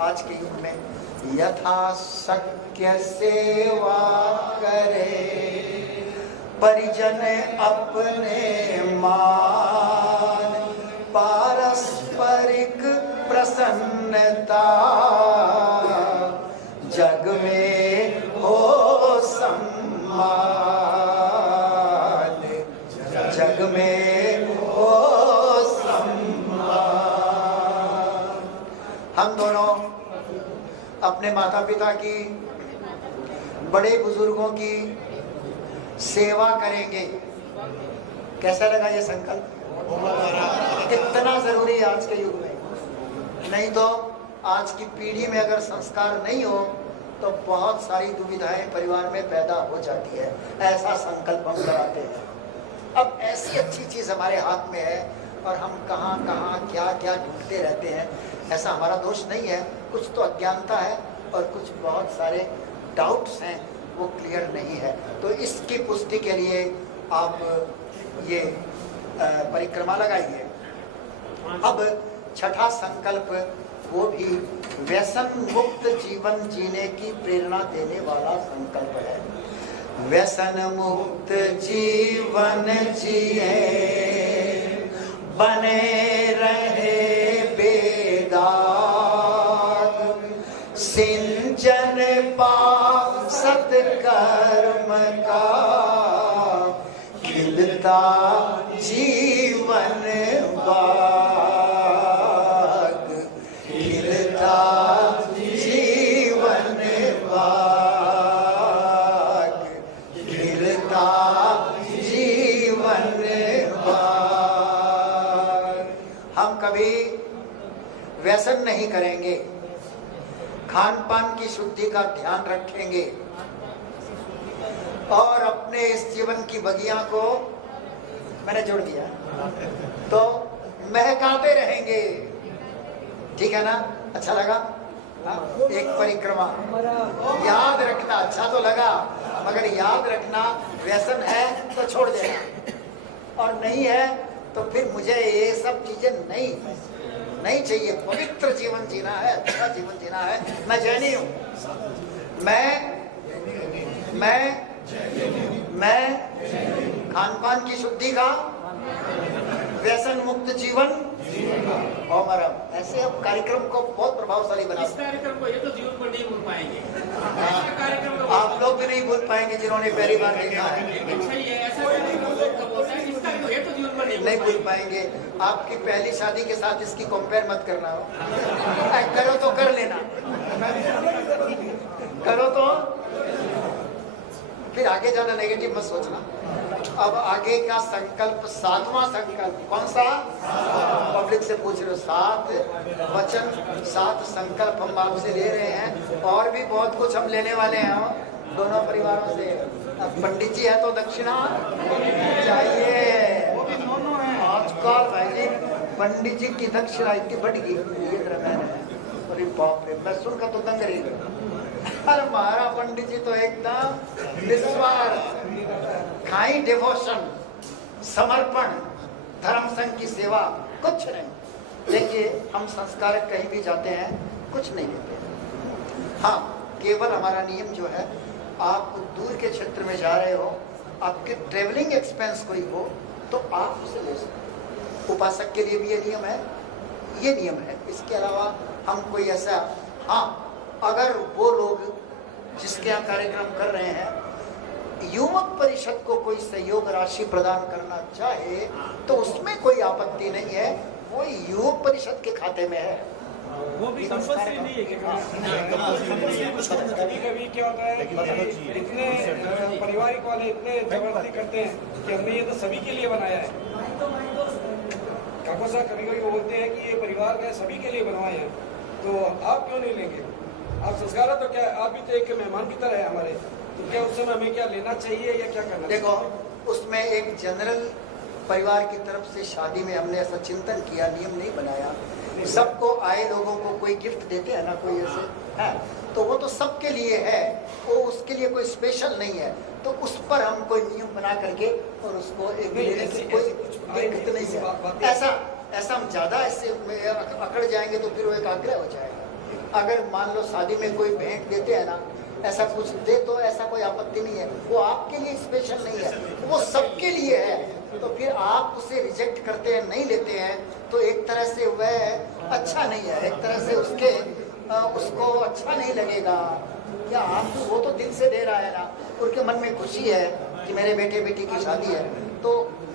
आज के युग में यथा शक्य सेवा करे परिजन अपने मान पारस्परिक प्रसन्नता जग में हो सम्मान जग में हो सम्मान। हम दोनों अपने माता पिता की बड़े बुजुर्गों की सेवा करेंगे। कैसा लगा ये संकल्प? कितना जरूरी है आज के युग में। नहीं तो आज की पीढ़ी में अगर संस्कार नहीं हो तो बहुत सारी दुविधाएं परिवार में पैदा हो जाती है। ऐसा संकल्प हम कराते हैं। अब ऐसी अच्छी चीज हमारे हाथ में है और हम कहाँ कहाँ क्या क्या ढूंढते रहते हैं। ऐसा हमारा दोष नहीं है, कुछ तो अज्ञानता है और कुछ बहुत सारे डाउट्स हैं वो क्लियर नहीं है। तो इसकी पुष्टि के लिए आप ये परिक्रमा लगाइए। अब छठा संकल्प वो भी व्यसन मुक्त जीवन जीने की प्रेरणा देने वाला संकल्प है। व्यसन मुक्त जीवन जिए बने रहे बेदाग सिंचन पाप सत्कर्म का खिलता जीवन बाग खिलता जीवन बाग खिलता जीवन बाग। हम कभी व्यसन नहीं करेंगे, खान पान की शुद्धि का ध्यान रखेंगे और अपने इस जीवन की बगिया को मैंने जोड़ दिया तो महकाते रहेंगे। ठीक है ना? अच्छा लगा? हाँ? एक परिक्रमा याद रखना। अच्छा तो लगा, मगर याद रखना व्यसन है तो छोड़ देना, और नहीं है तो फिर मुझे ये सब चीजें नहीं चाहिए। पवित्र जीवन जीना है, अच्छा जीवन जीना है। मैं जैनी हूँ। मैं खान पान की शुद्धि का, व्यसन मुक्त जीवन और मरम। ऐसे अब कार्यक्रम को बहुत प्रभावशाली बना। इस कार्यक्रम को ये तो जीवन पर नहीं भूल पाएंगे। ऐसा कार्यक्रम को आप लोग भी नहीं भूल पाएंगे जिन्होंने पहली बार देखा है। सही है, ऐसा कार्यक्रम कब होता है, इस कार्यक्रम को ये तो जीवन पर नहीं भूल पाएंगे। आपकी पहली शादी के साथ इसकी कंपेयर मत करना हो। करो तो कर लेना, करो तो फिर आगे जाना, नेगेटिव मत सोचना। अब आगे का संकल्प, 7वां संकल्प कौन सा? पब्लिक से पूछ रहे हो। 7 वचन, 7 संकल्प हम आपसे ले रहे हैं, और भी बहुत कुछ हम लेने वाले हैं हम दोनों परिवारों से। अब पंडित जी है तो दक्षिणा चाहिए। आजकल भाई जी पंडित जी की दक्षिणा इतनी बढ़ गई, ये अरे बाप रे, मैं सुनकर तो दंग रही हूँ। अरे हमारा पंडित जी तो एकदम निस्वार्थ, खाई डिवोशन, समर्पण, धर्म संघ की सेवा, कुछ नहीं। देखिए हम संस्कारक कहीं भी जाते हैं कुछ नहीं लेते। हाँ, केवल हमारा नियम जो है, आप दूर के क्षेत्र में जा रहे हो, आपके ट्रेवलिंग एक्सपेंस कोई हो तो आप उसे ले सकते। उपासक के लिए भी ये नियम है, ये नियम है। इसके अलावा हम कोई ऐसा, हाँ, अगर वो लोग जिसके यहाँ कार्यक्रम कर रहे हैं युवक परिषद को कोई सहयोग राशि प्रदान करना चाहे तो उसमें कोई आपत्ति नहीं है, वो युवक परिषद के खाते में है। वो भी कंपल्सरी नहीं है। कभी क्या होता है कि इतने पारिवारिक वाले इतने जबरदस्ती करते हैं कि हमने ये तो सभी के लिए बनाया है। काको साहब कभी कभी बोलते हैं कि ये परिवार का सभी के लिए बनवाए हैं, तो आप क्यों नहीं लेंगे? आप संस्कार तो क्या, आप भी तो एक मेहमान की तरह है हमारे, तो क्या उस समय हमें क्या लेना चाहिए या क्या करना? देखो, उसमें एक जनरल परिवार की तरफ से शादी में हमने ऐसा चिंतन किया, नियम नहीं बनाया। सबको आए लोगों को कोई गिफ्ट देते हैं ना, कोई ऐसे है, तो वो तो सबके लिए है, वो उसके लिए कोई स्पेशल नहीं है। तो उस पर हम कोई नियम बना करके और उसको एक लेने से कोई दिक्कत नहीं है। ऐसा हम ज्यादा ऐसे अकड़ जाएंगे तो फिर वो एक आग्रह हो जाएगा। अगर मान लो शादी में कोई भेंट देते हैं ना, ऐसा कुछ दे तो ऐसा कोई आपत्ति नहीं है, वो आपके लिए स्पेशल नहीं है, वो सबके लिए है। तो फिर आप उसे रिजेक्ट करते हैं, नहीं लेते हैं, तो एक तरह से वह अच्छा नहीं है, एक तरह से उसको अच्छा नहीं लगेगा। क्या आप, वो तो दिल से दे रहा है ना, उनके मन में खुशी है कि मेरे बेटे बेटी की शादी है। तो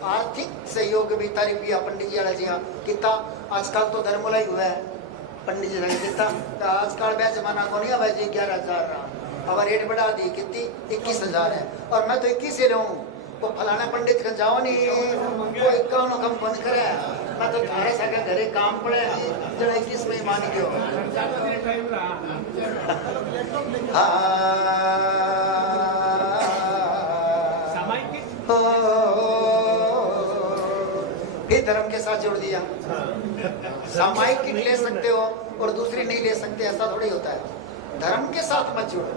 आर्थिक सहयोग भी तारीफ किया पंडित जी जी। हाँ, कितना आजकल तो धर्मोला ही हुआ है पंडित जी ने कितना, तो आजकल वह जमाना को नहीं है भाई जी 11,000 रहा, अब रेट बढ़ा दी, कितनी 21,000 है, और मैं तो 21 ही रहूँ। वो फलाना पंडित का जाओ नहीं, वो 51 कम बंद करे, मैं तो थारे सके घरे काम पड़े जरा 21 में मान गयो। फिर धर्म के साथ जोड़ दिया। सामायिक किट ले सकते हो और दूसरी नहीं ले सकते, ऐसा थोड़ी होता है। धर्म के साथ मत जोड़ो।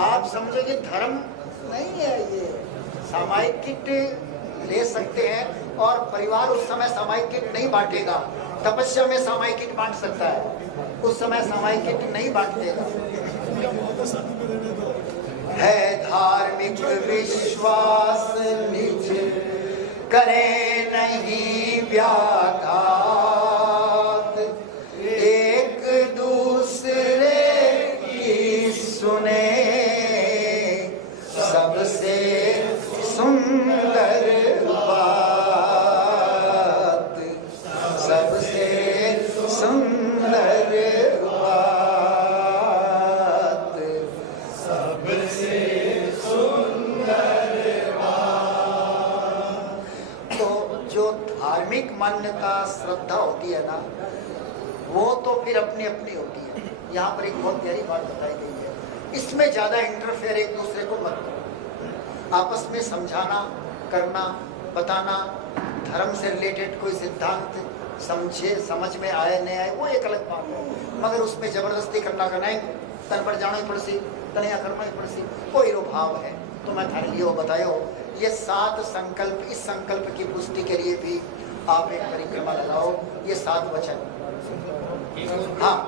आप समझोगे धर्म नहीं है ये। सामायिक किट ले सकते हैं और परिवार उस समय सामायिक किट नहीं बांटेगा। तपस्या में सामायिक किट बांट सकता है, उस समय सामायिक किट नहीं बांट देगा। है धार्मिक विश्वास निज करे नहीं व्याघात, एक दूसरे की सुने सबसे सुंदर बात, सबसे सुंदर बात, सबसे सुंदर बात। तो जो धार्मिक मान्यता श्रद्धा होती है ना, वो तो फिर अपनी अपनी होती है। यहाँ पर एक बहुत गहरी बात बताई गई है, इसमें ज्यादा इंटरफेयर एक दूसरे को मत करो। आपस में समझाना, करना, बताना, धर्म से रिलेटेड कोई सिद्धांत समझ में आए नहीं आए वो एक अलग बात है, मगर उसमें जबरदस्ती करना का नहीं, तन पर जाना ही पड़सी, तनिया करना ही पड़सी, कोई रो भाव है। तो मैं थाने लिए बतायो ये 7 संकल्प, इस संकल्प की पुष्टि के लिए भी आप एक परिक्रमा लगाओ, ये 7 वचन। हाँ,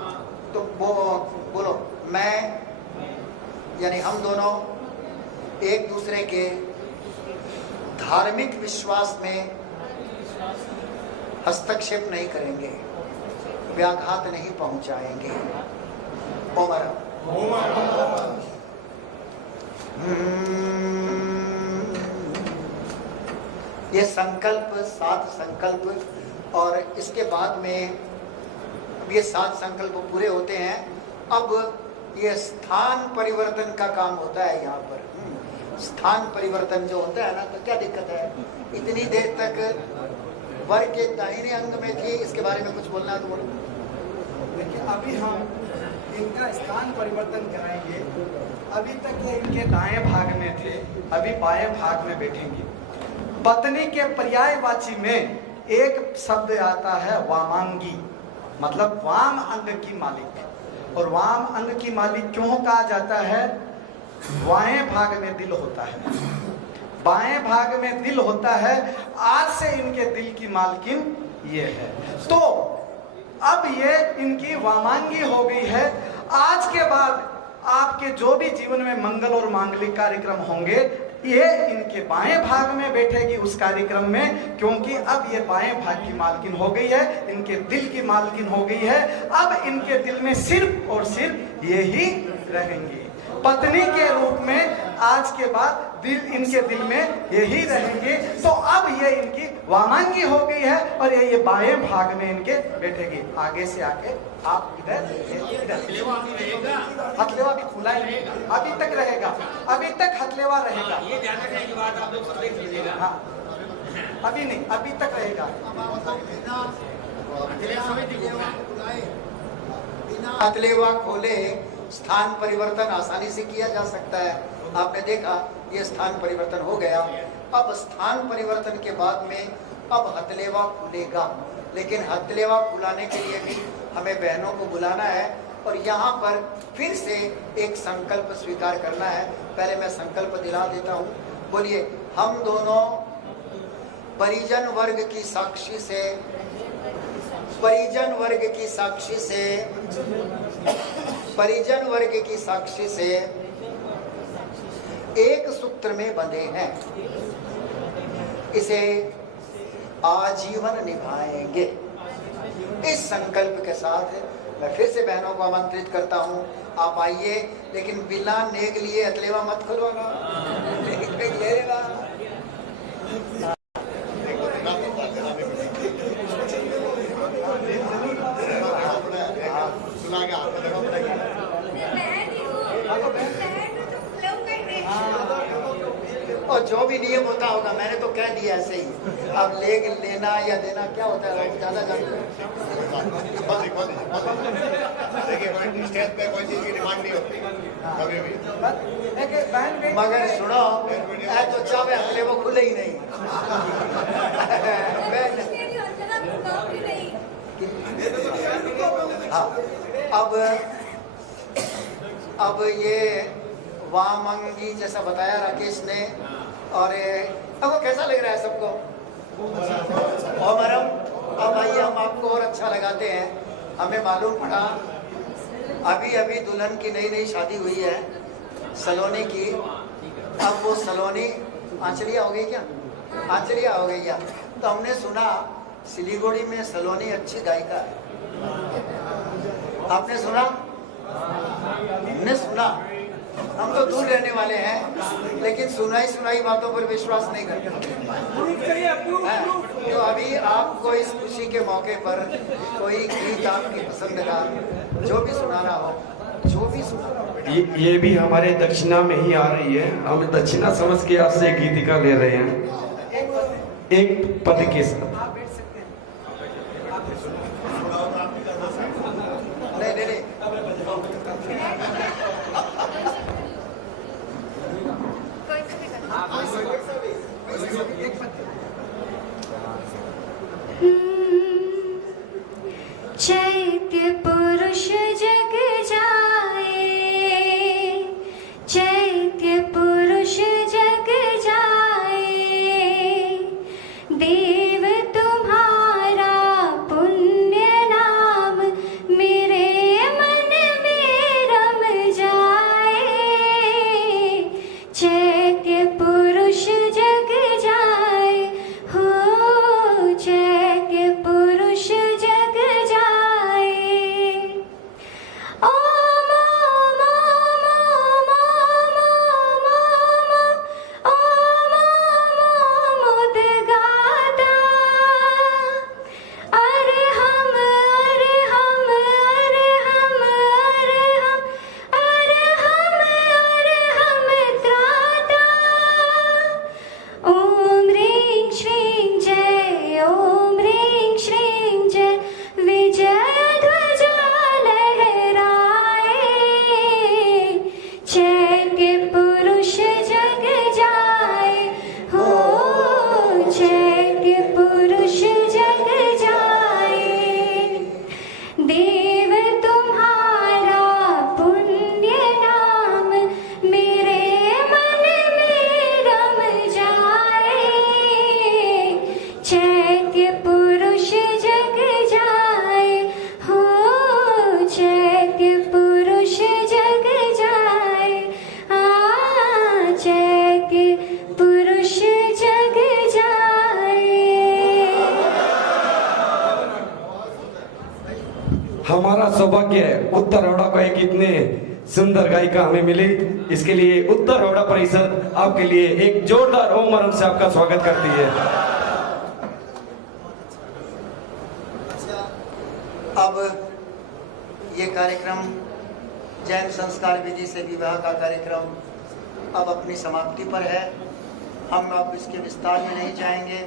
तो वो बोलो, मैं यानी हम दोनों एक दूसरे के धार्मिक विश्वास में हस्तक्षेप नहीं करेंगे, व्याघात नहीं पहुंचाएंगे। ओमर ये संकल्प 7 संकल्प, और इसके बाद में ये 7 संकल्प पूरे होते हैं। अब ये स्थान परिवर्तन का काम होता है यहाँ पर। स्थान परिवर्तन जो होता है ना, तो क्या दिक्कत है? इतनी देर तक वर के दाहिने अंग में थी, इसके बारे में कुछ बोलना है तो बोलो। देखिए, अभी हम इनका स्थान परिवर्तन कराएंगे। अभी तक ये इनके दाएं भाग में थे, अभी बाएं भाग में बैठेंगे। पत्नी के पर्यायवाची में एक शब्द आता है वामांगी, मतलब वाम अंग की मालिक। और वाम अंग की मालिक क्यों कहा जाता है? बाएं भाग में दिल होता है, बाएं भाग में दिल होता है। आज से इनके दिल की मालकिन ये है। तो अब ये इनकी वामांगी हो गई है। आज के बाद आपके जो भी जीवन में मंगल और मांगलिक कार्यक्रम होंगे, ये इनके बाएं भाग में बैठेगी उस कार्यक्रम में, क्योंकि अब ये बाएं भाग की मालकिन हो गई है, इनके दिल की मालकिन हो गई है। अब इनके दिल में सिर्फ और सिर्फ ये ही रहेंगी, पत्नी के रूप में। आज के बाद दिल इनके दिल में यही रहेंगे। तो अब ये इनकी वामांगी हो गई है और ये बाएं भाग में इनके बैठेगी। आगे से आके आप इधर हथलेवा भी खुला ही अभी तक रहेगा, अभी तक हथलेवा रहेगा। ये ध्यान रखने की बात आप लोग सब देख लीजिएगा। हाँ, अभी नहीं, अभी तक रहेगा। हथलेवा खोले, स्थान परिवर्तन आसानी से किया जा सकता है। आपने देखा ये स्थान परिवर्तन हो गया। अब स्थान परिवर्तन के बाद में अब हथलेवा खुलेगा, लेकिन हथलेवा खुलाने के लिए भी हमें बहनों को बुलाना है और यहाँ पर फिर से एक संकल्प स्वीकार करना है। पहले मैं संकल्प दिला देता हूँ। बोलिए, हम दोनों परिजन वर्ग की साक्षी से, परिजन वर्ग की साक्षी से, परिजन वर्ग की साक्षी से एक सूत्र में बंधे हैं, इसे आजीवन निभाएंगे। इस संकल्प के साथ मैं फिर से बहनों को आमंत्रित करता हूं, आप आइए, लेकिन बिना नेग लिए हथलेवा मत खुलवाना, ले लेना। और जो भी नियम होता होगा मैंने तो कह दिया ऐसे ही। अब लेना या देना क्या होता है लोग ज्यादा जानते हैं। स्टेज पे कोई चीज की डिमांड नहीं होती कभी भी। मगर सुनो, जो चाहे हथले वो खुले ही नहीं। हाँ, अब ये वामंगी जैसा बताया राकेश ने, और आपको कैसा लग रहा है सबको? और मरम, अब आइए हम आपको और अच्छा लगाते हैं। हमें मालूम पड़ा अभी अभी दुल्हन की नई नई शादी हुई है सलोनी की। अब वो सलोनी आंचलिया हो गई क्या? आंचलिया हो गई क्या? तो हमने सुना सिलीगुड़ी में सलोनी अच्छी गायिका है। आपने सुना? हमने सुना। हम तो दूर रहने वाले हैं, लेकिन सुनाई बातों पर विश्वास नहीं करते। तो अभी आपको इस खुशी के मौके पर कोई गीत आपकी पसंद का जो भी सुनाना हो, जो भी सुनाना हो। ये भी हमारे दक्षिणा में ही आ रही है। हम दक्षिणा समझ के आपसे गीतिका ले रहे हैं एक पद के साथ। नहीं चैत्य पुरुष जग जाए, चैत्य पुरुष जग जाए, देव तुम्हारा पुण्य नाम मेरे मन में रम जाए। चैत्य पुरुष जग जाए, हो चैत्य पुरुष जग जाए। ओम ओम ओम ओम ओम ओम ओम उद्गाता, अरे हम अरे हम अरे हम अरे हम अरे हम अरे हम त्राता। ओम ह्रीं श्रीं जय, ओम ह्रीं श्रीं जय, विजय ध्वजा लहराए। चैत्य पुरुष जग जाए, हो चैत्य पुरुष जग जाए, देव तुम्हारा पुण्य नाम मेरे मन में रम जाए। चैत्य पुरुष जग जाए, हो चैत्य पुरुष जग जाए, चैत्य पुरुष जग जाए। हमारा सौभाग्य है उत्तर हौड़ा को एक इतने सुंदर गायिका हमें मिली। इसके लिए उत्तर हौड़ा परिषद आपके लिए एक जोरदार ओम आरम से आपका स्वागत करती है। अब ये कार्यक्रम जैन संस्कार विधि से विवाह का कार्यक्रम अब अपनी समाप्ति पर है। हम अब इसके विस्तार में नहीं जाएंगे।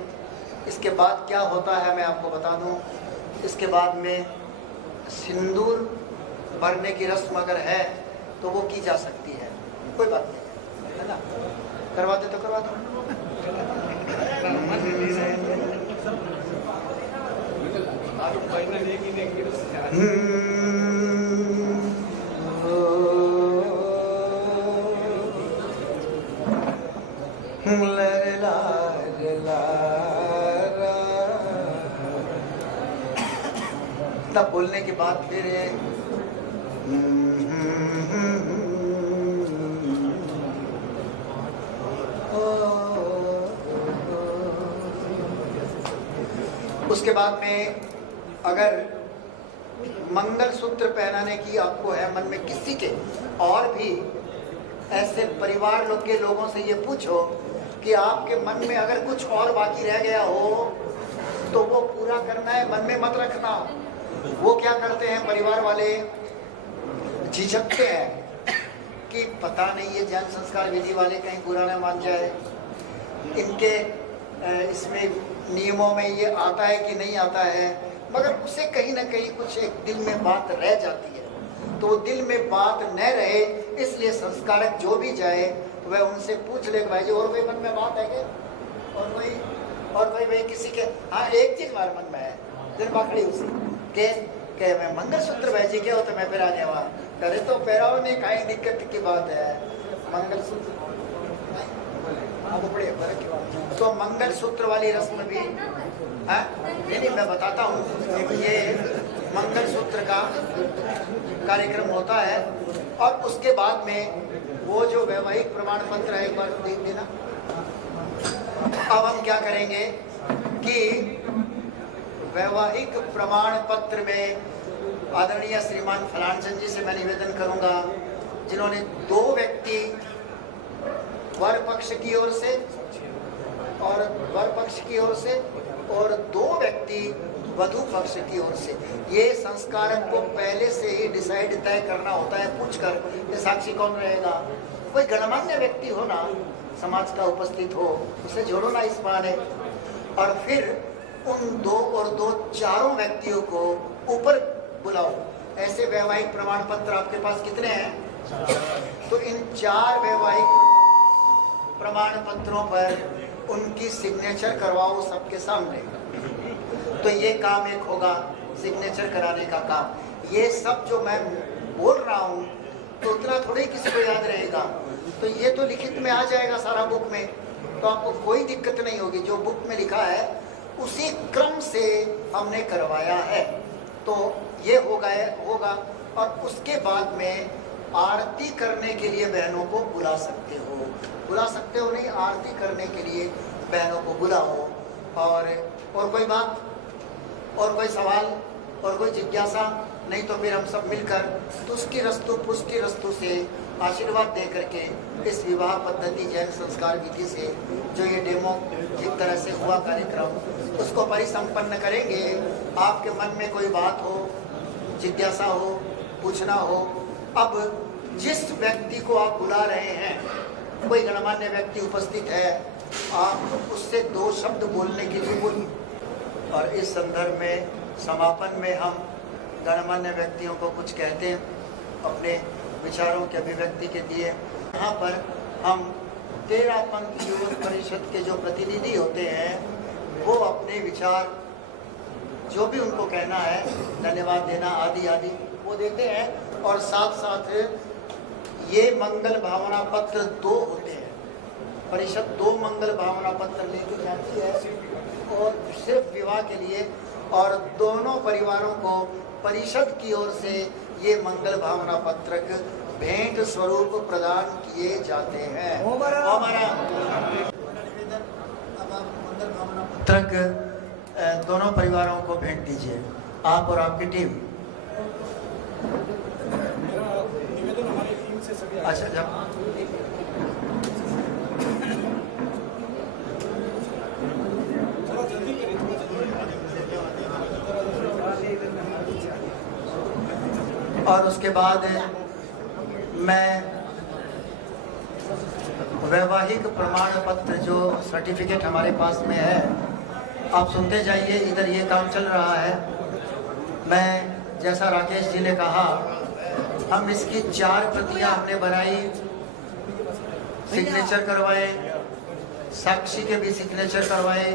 इसके बाद क्या होता है मैं आपको बता दूं। इसके बाद में सिंदूर भरने की रस्म अगर है तो वो की जा सकती है, कोई बात नहीं है ना। करवा दे तो करवा दो। तब बोलने के बाद फिर उसके बाद में अगर मंगल सूत्र पहनाने की आपको है मन में किसी के, और भी ऐसे परिवार लोग के लोगों से ये पूछो कि आपके मन में अगर कुछ और बाकी रह गया हो तो वो पूरा करना है, मन में मत रखना। वो क्या करते हैं परिवार वाले, झिझकते हैं कि पता नहीं ये जैन संस्कार विधि वाले कहीं बुरा न मान जाए, इनके इसमें नियमों में ये आता है कि नहीं आता है। मगर उसे कहीं ना कहीं कुछ एक दिल में बात रह जाती है, तो दिल में बात न रहे इसलिए संस्कारक जो भी जाए वह उनसे पूछ ले भाई जी और कोई मन में बात है क्या, और भाई किसी के हाँ एक चीज हमारे मन में है, दिन पकड़ी उसी के मैं मंगलसूत्र भाई जी क्या होता मैं फिर आने वहाँ करे तो पैराओ ने कहीं दिक्कत की बात है। मंगलसूत्र तो मंगलसूत्र वाली रस्म भी नहीं मैं बताता हूँ। ये मंगलसूत्र का कार्यक्रम होता है और उसके बाद में वो जो वैवाहिक प्रमाण पत्र है एक बार देख देना। अब हम क्या करेंगे कि वैवाहिक प्रमाण पत्र में आदरणीय श्रीमान फलानचंद जी से मैं निवेदन करूंगा, जिन्होंने 2 व्यक्ति वर पक्ष की ओर से और 2 व्यक्ति वधू पक्ष की ओर से, ये संस्कारक को पहले से ही डिसाइड तय करना होता है पूछकर ये साक्षी कौन रहेगा। कोई गणमान्य व्यक्ति हो ना, समाज का उपस्थित हो, उसे जोड़ो ना इस बहाने। और फिर उन 2 और 2 चारों व्यक्तियों को ऊपर बुलाओ। ऐसे वैवाहिक प्रमाण पत्र आपके पास कितने हैं? तो इन 4 वैवाहिक प्रमाण पत्रों पर उनकी सिग्नेचर करवाओ सबके सामने। तो ये काम एक होगा सिग्नेचर कराने का काम। ये सब जो मैं बोल रहा हूँ तो उतना थोड़ी किसी को याद रहेगा, तो ये तो लिखित में आ जाएगा सारा बुक में, तो आपको कोई दिक्कत नहीं होगी। जो बुक में लिखा है उसी क्रम से हमने करवाया है, तो ये होगा। और उसके बाद में आरती करने के लिए बहनों को बुला सकते हो नहीं, आरती करने के लिए बहनों को बुलाओ। और कोई बात, और कोई सवाल, और कोई जिज्ञासा, नहीं तो फिर हम सब मिलकर तुष्टि रस्तु पुष्टि रस्तु से आशीर्वाद दे करके इस विवाह पद्धति जैन संस्कार विधि से जो ये डेमो जिस तरह से हुआ कार्यक्रम उसको परिसंपन्न करेंगे। आपके मन में कोई बात हो, जिज्ञासा हो, पूछना हो, अब जिस व्यक्ति को आप बुला रहे हैं, कोई गणमान्य व्यक्ति उपस्थित है, आप उससे 2 शब्द बोलने के लिए बोलिए। और इस संदर्भ में समापन में हम गणमान्य व्यक्तियों को कुछ कहते हैं, अपने विचारों के अभिव्यक्ति के लिए। यहाँ पर हम 13 पंथ युवक परिषद के जो प्रतिनिधि होते हैं वो अपने विचार जो भी उनको कहना है, धन्यवाद देना आदि आदि वो देते हैं। और साथ साथ ये मंगल भावना पत्र 2 होते हैं, परिषद 2 मंगल भावना पत्र लेके जाती है और सिर्फ विवाह के लिए, और दोनों परिवारों को परिषद की ओर से ये मंगल भावना पत्रक भेंट स्वरूप प्रदान किए जाते हैं। हमारा निवेदन, अब आप मंगल भावना पत्रक दोनों परिवारों को भेंट दीजिए, आप और आपकी टीम। निवेदन हमारी टीम से सभी। अच्छा, जब और उसके बाद मैं वैवाहिक प्रमाण पत्र जो सर्टिफिकेट हमारे पास में है, आप सुनते जाइए, इधर ये काम चल रहा है। मैं जैसा राकेश जी ने कहा, हम इसकी 4 प्रतियां हमने बनाई, सिग्नेचर करवाए, साक्षी के भी सिग्नेचर करवाए,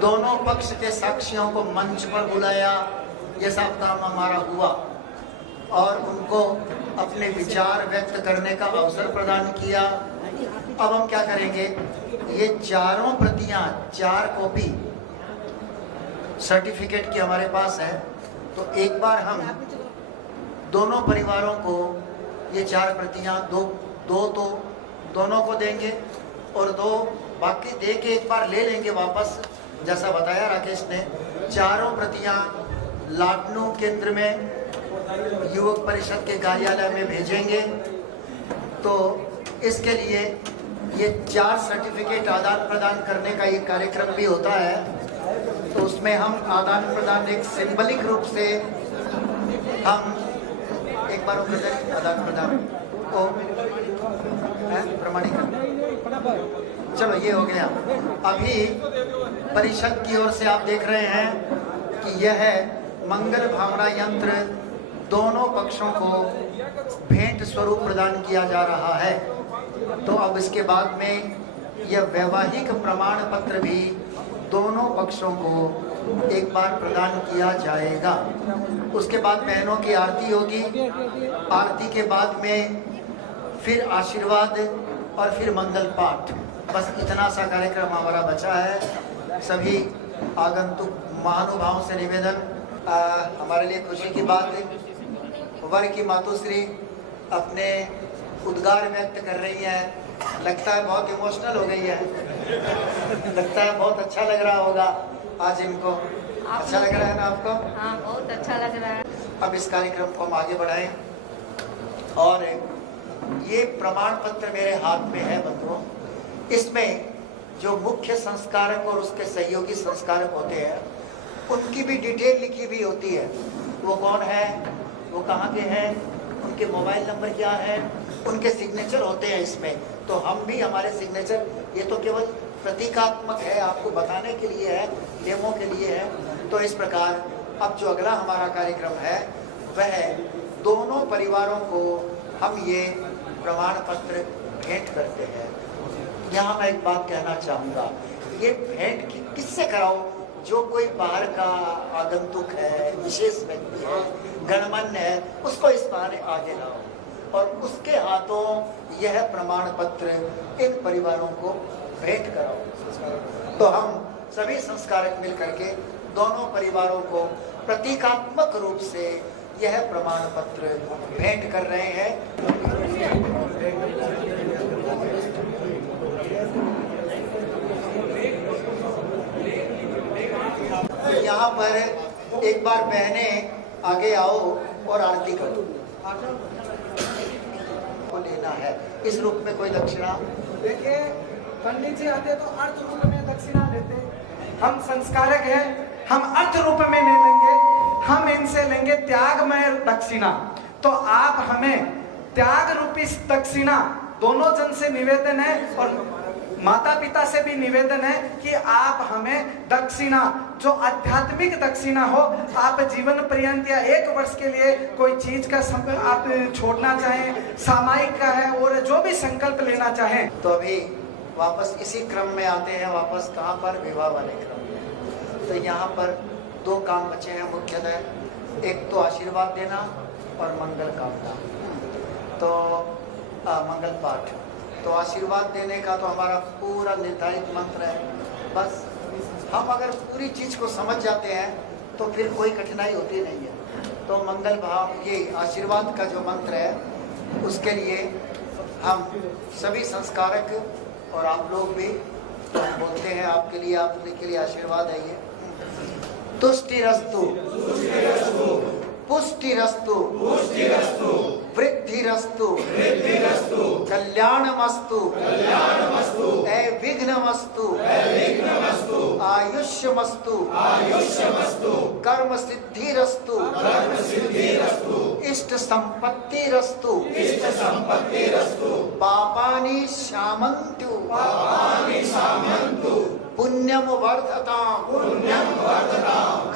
दोनों पक्ष के साक्षियों को मंच पर बुलाया, ये सब काम हमारा हुआ और उनको अपने विचार व्यक्त करने का अवसर प्रदान किया। अब हम क्या करेंगे, ये 4 प्रतियां, 4 कॉपी सर्टिफिकेट की हमारे पास है, तो एक बार हम दोनों परिवारों को ये 4 प्रतियां, दो तो दोनों को देंगे और 2 बाकी दे के एक बार ले लेंगे वापस, जैसा बताया राकेश ने। 4 प्रतियां लाटनू केंद्र में युवक परिषद के कार्यालय में भेजेंगे। तो इसके लिए ये 4 सर्टिफिकेट आदान प्रदान करने का ये कार्यक्रम भी होता है, तो उसमें हम आदान प्रदान एक सिंबलिक रूप से हम एक बार आदान प्रदान को प्रमाणीकरण, चलो ये हो गया। अभी परिषद की ओर से आप देख रहे हैं कि यह मंगल भावना यंत्र दोनों पक्षों को भेंट स्वरूप प्रदान किया जा रहा है। तो अब इसके बाद में यह वैवाहिक प्रमाण पत्र भी दोनों पक्षों को एक बार प्रदान किया जाएगा। उसके बाद बहनों की आरती होगी, आरती के बाद में फिर आशीर्वाद और फिर मंगल पाठ। बस इतना सा कार्यक्रम हमारा बचा है। सभी आगंतुक महानुभावों से निवेदन, हमारे लिए खुशी की बात है, वर की मातुश्री अपने उद्गार व्यक्त कर रही हैं। लगता है बहुत इमोशनल हो गई है, लगता है बहुत अच्छा लग रहा होगा आज इनको। अच्छा लग रहा है ना आपको? हाँ, बहुत अच्छा लग रहा है। अब इस कार्यक्रम को हम आगे बढ़ाएं और ये प्रमाण पत्र मेरे हाथ में है बंधुओं। इसमें जो मुख्य संस्कारक और उसके सहयोगी संस्कारक होते हैं उनकी भी डिटेल लिखी हुई होती है। वो कौन है, वो कहाँ के हैं, उनके मोबाइल नंबर क्या है, उनके सिग्नेचर होते हैं इसमें। तो हम भी, हमारे सिग्नेचर, ये तो केवल प्रतीकात्मक है, आपको बताने के लिए है, डेमो के लिए है। तो इस प्रकार अब जो अगला हमारा कार्यक्रम है वह दोनों परिवारों को हम ये प्रमाण पत्र भेंट करते हैं। यहाँ मैं एक बात कहना चाहूँगा, ये भेंट किससे कराओ जो कोई बाहर का आगंतुक है, विशेष व्यक्ति है, गणमान्य है, उसको इस बहाने आगे लाओ और उसके हाथों यह प्रमाण पत्र इन परिवारों को भेंट कराओ। तो हम सभी संस्कारक मिलकर के दोनों परिवारों को प्रतीकात्मक रूप से यह प्रमाण पत्र भेंट कर रहे हैं। यहाँ पर एक बार बहनें आगे आओ और आरती करो को लेना है। इस रूप में कोई दक्षिणा, देखिए पंडित जी आते तो अर्थ रूप में दक्षिणा देते, हम संस्कारक हैं, हम अर्थ रूप में नहीं लेंगे, हम इनसे लेंगे त्यागमय दक्षिणा। तो आप हमें त्याग रूपी दक्षिणा, दोनों जन से निवेदन है और माता पिता से भी निवेदन है कि आप हमें दक्षिणा, जो आध्यात्मिक दक्षिणा हो, आप जीवन पर्यंत या 1 वर्ष के लिए कोई चीज का आप छोड़ना चाहें, सामायिक का है और जो भी संकल्प लेना चाहें। तो अभी वापस इसी क्रम में आते हैं, वापस कहाँ पर, विवाह वाले क्रम में। तो यहाँ पर 2 काम बचे हैं मुख्यतः, एक तो आशीर्वाद देना और मंगल कामना। तो मंगल पाठ, तो आशीर्वाद देने का तो हमारा पूरा निर्धारित मंत्र है। बस हम अगर पूरी चीज को समझ जाते हैं तो फिर कोई कठिनाई होती नहीं है। तो मंगल भाव, ये आशीर्वाद का जो मंत्र है, उसके लिए हम सभी संस्कारक और आप लोग भी तो हम बोलते हैं आपके लिए, आपके लिए आशीर्वाद है ये। तुष्टिरस्तु, पुष्टिरस्तु, वृद्धिरस्तु, कल्याणमस्तु, विघ्नमस्तु, आयुष्यमस्तु, कर्म सिद्धिरस्तु, इष्ट संपत्तिरस्तु, पापानि शामन्तु, पुण्यम वर्धताम्,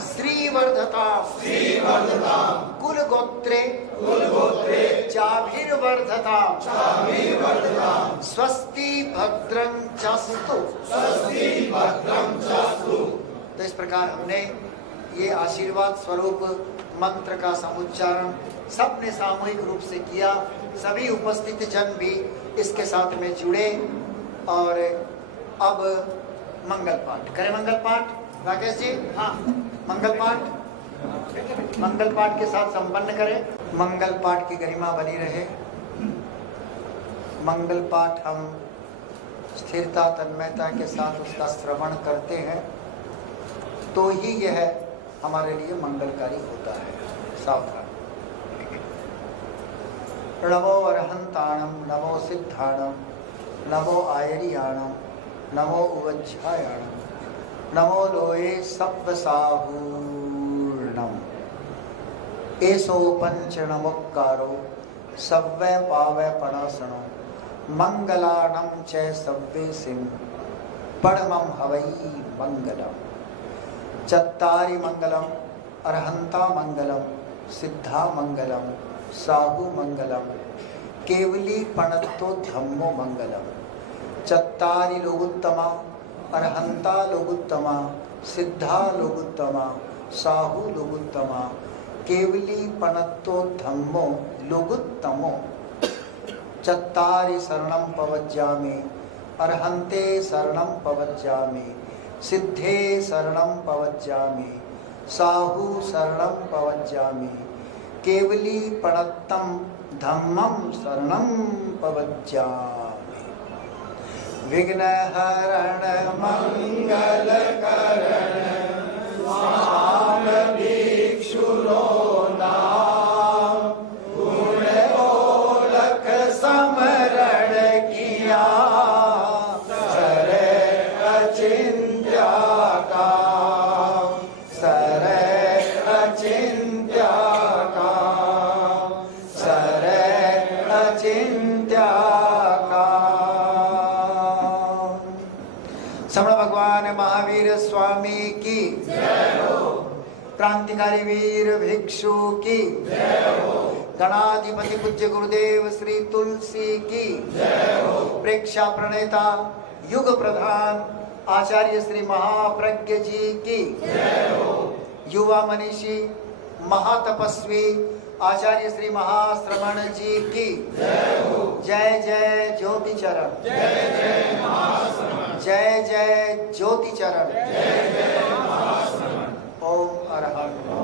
श्री वर्धताम्, कुल गोत्रे चाभिर्वर्धताम्, स्वस्ति भद्रं चस्तु। तो इस प्रकार हमने ये आशीर्वाद स्वरूप मंत्र का समुच्चारण सबने सामूहिक रूप से किया। सभी उपस्थित जन भी इसके साथ में जुड़े और अब मंगल पाठ करें। मंगल पाठ राकेश जी, हाँ मंगल पाठ के साथ संपन्न करें। मंगल पाठ की गरिमा बनी रहे। मंगल पाठ हम स्थिरता तन्मयता के साथ उसका श्रवण करते हैं तो ही यह हमारे लिए मंगलकारी होता है। सावधान। नमो अरहंताणम, नमो सिद्धाणम, नमो आयरियाणम, नमो उवज्झायाणम, नमो लोये सप्तसाहूर्णम। एसो पंच नमोक्कारो सव्वै पावै पणासनो, मंगलाणं च सव्वे सिं परमं हवै मंगलम्। चत्तारि मंगलम, अरहंता मंगलम, सिद्धा मंगलम, साहु मंगलम, केवली पणत्तो धम्मो मंगलम। चत्तारि लोगुत्तमा, अरहंता लोगुत्तमा, सिद्धा लोगुत्तमा, साहु लोगुत्तमा, केवली पणत्तो धम्मो लोगुत्तमो। चत्तारि शरणं पवज्जामि, अरहंते शरणं पवज्जामि, सिद्धे शरणं पवज्जामि, साहु शरणं पवज्जामि, केवली पणत्तं धम्मं शरणं पवज्जामि। विघ्नहरण मंगल करण स्वाम भिक्षुरो नाम, गुण ओलख समरण किया सर अचिंत्या का, सर अचिंत्या का, सर अचिंत्या का। समण भगवान महावीर स्वामी की जय हो। क्रांतिकारी वीर भिक्षु की जय हो। गणाधिपति पूज्य गुरुदेव श्री तुलसी की जय हो। प्रेक्षा प्रणेता युग प्रधान आचार्य श्री महाप्रज्ञ जी की, युवा मनीषी महातपस्वी आचार्य श्री महाश्रवण जी की, जय जय ज्योति चरण, जय जय ज्योति चरण। ओम अरहत।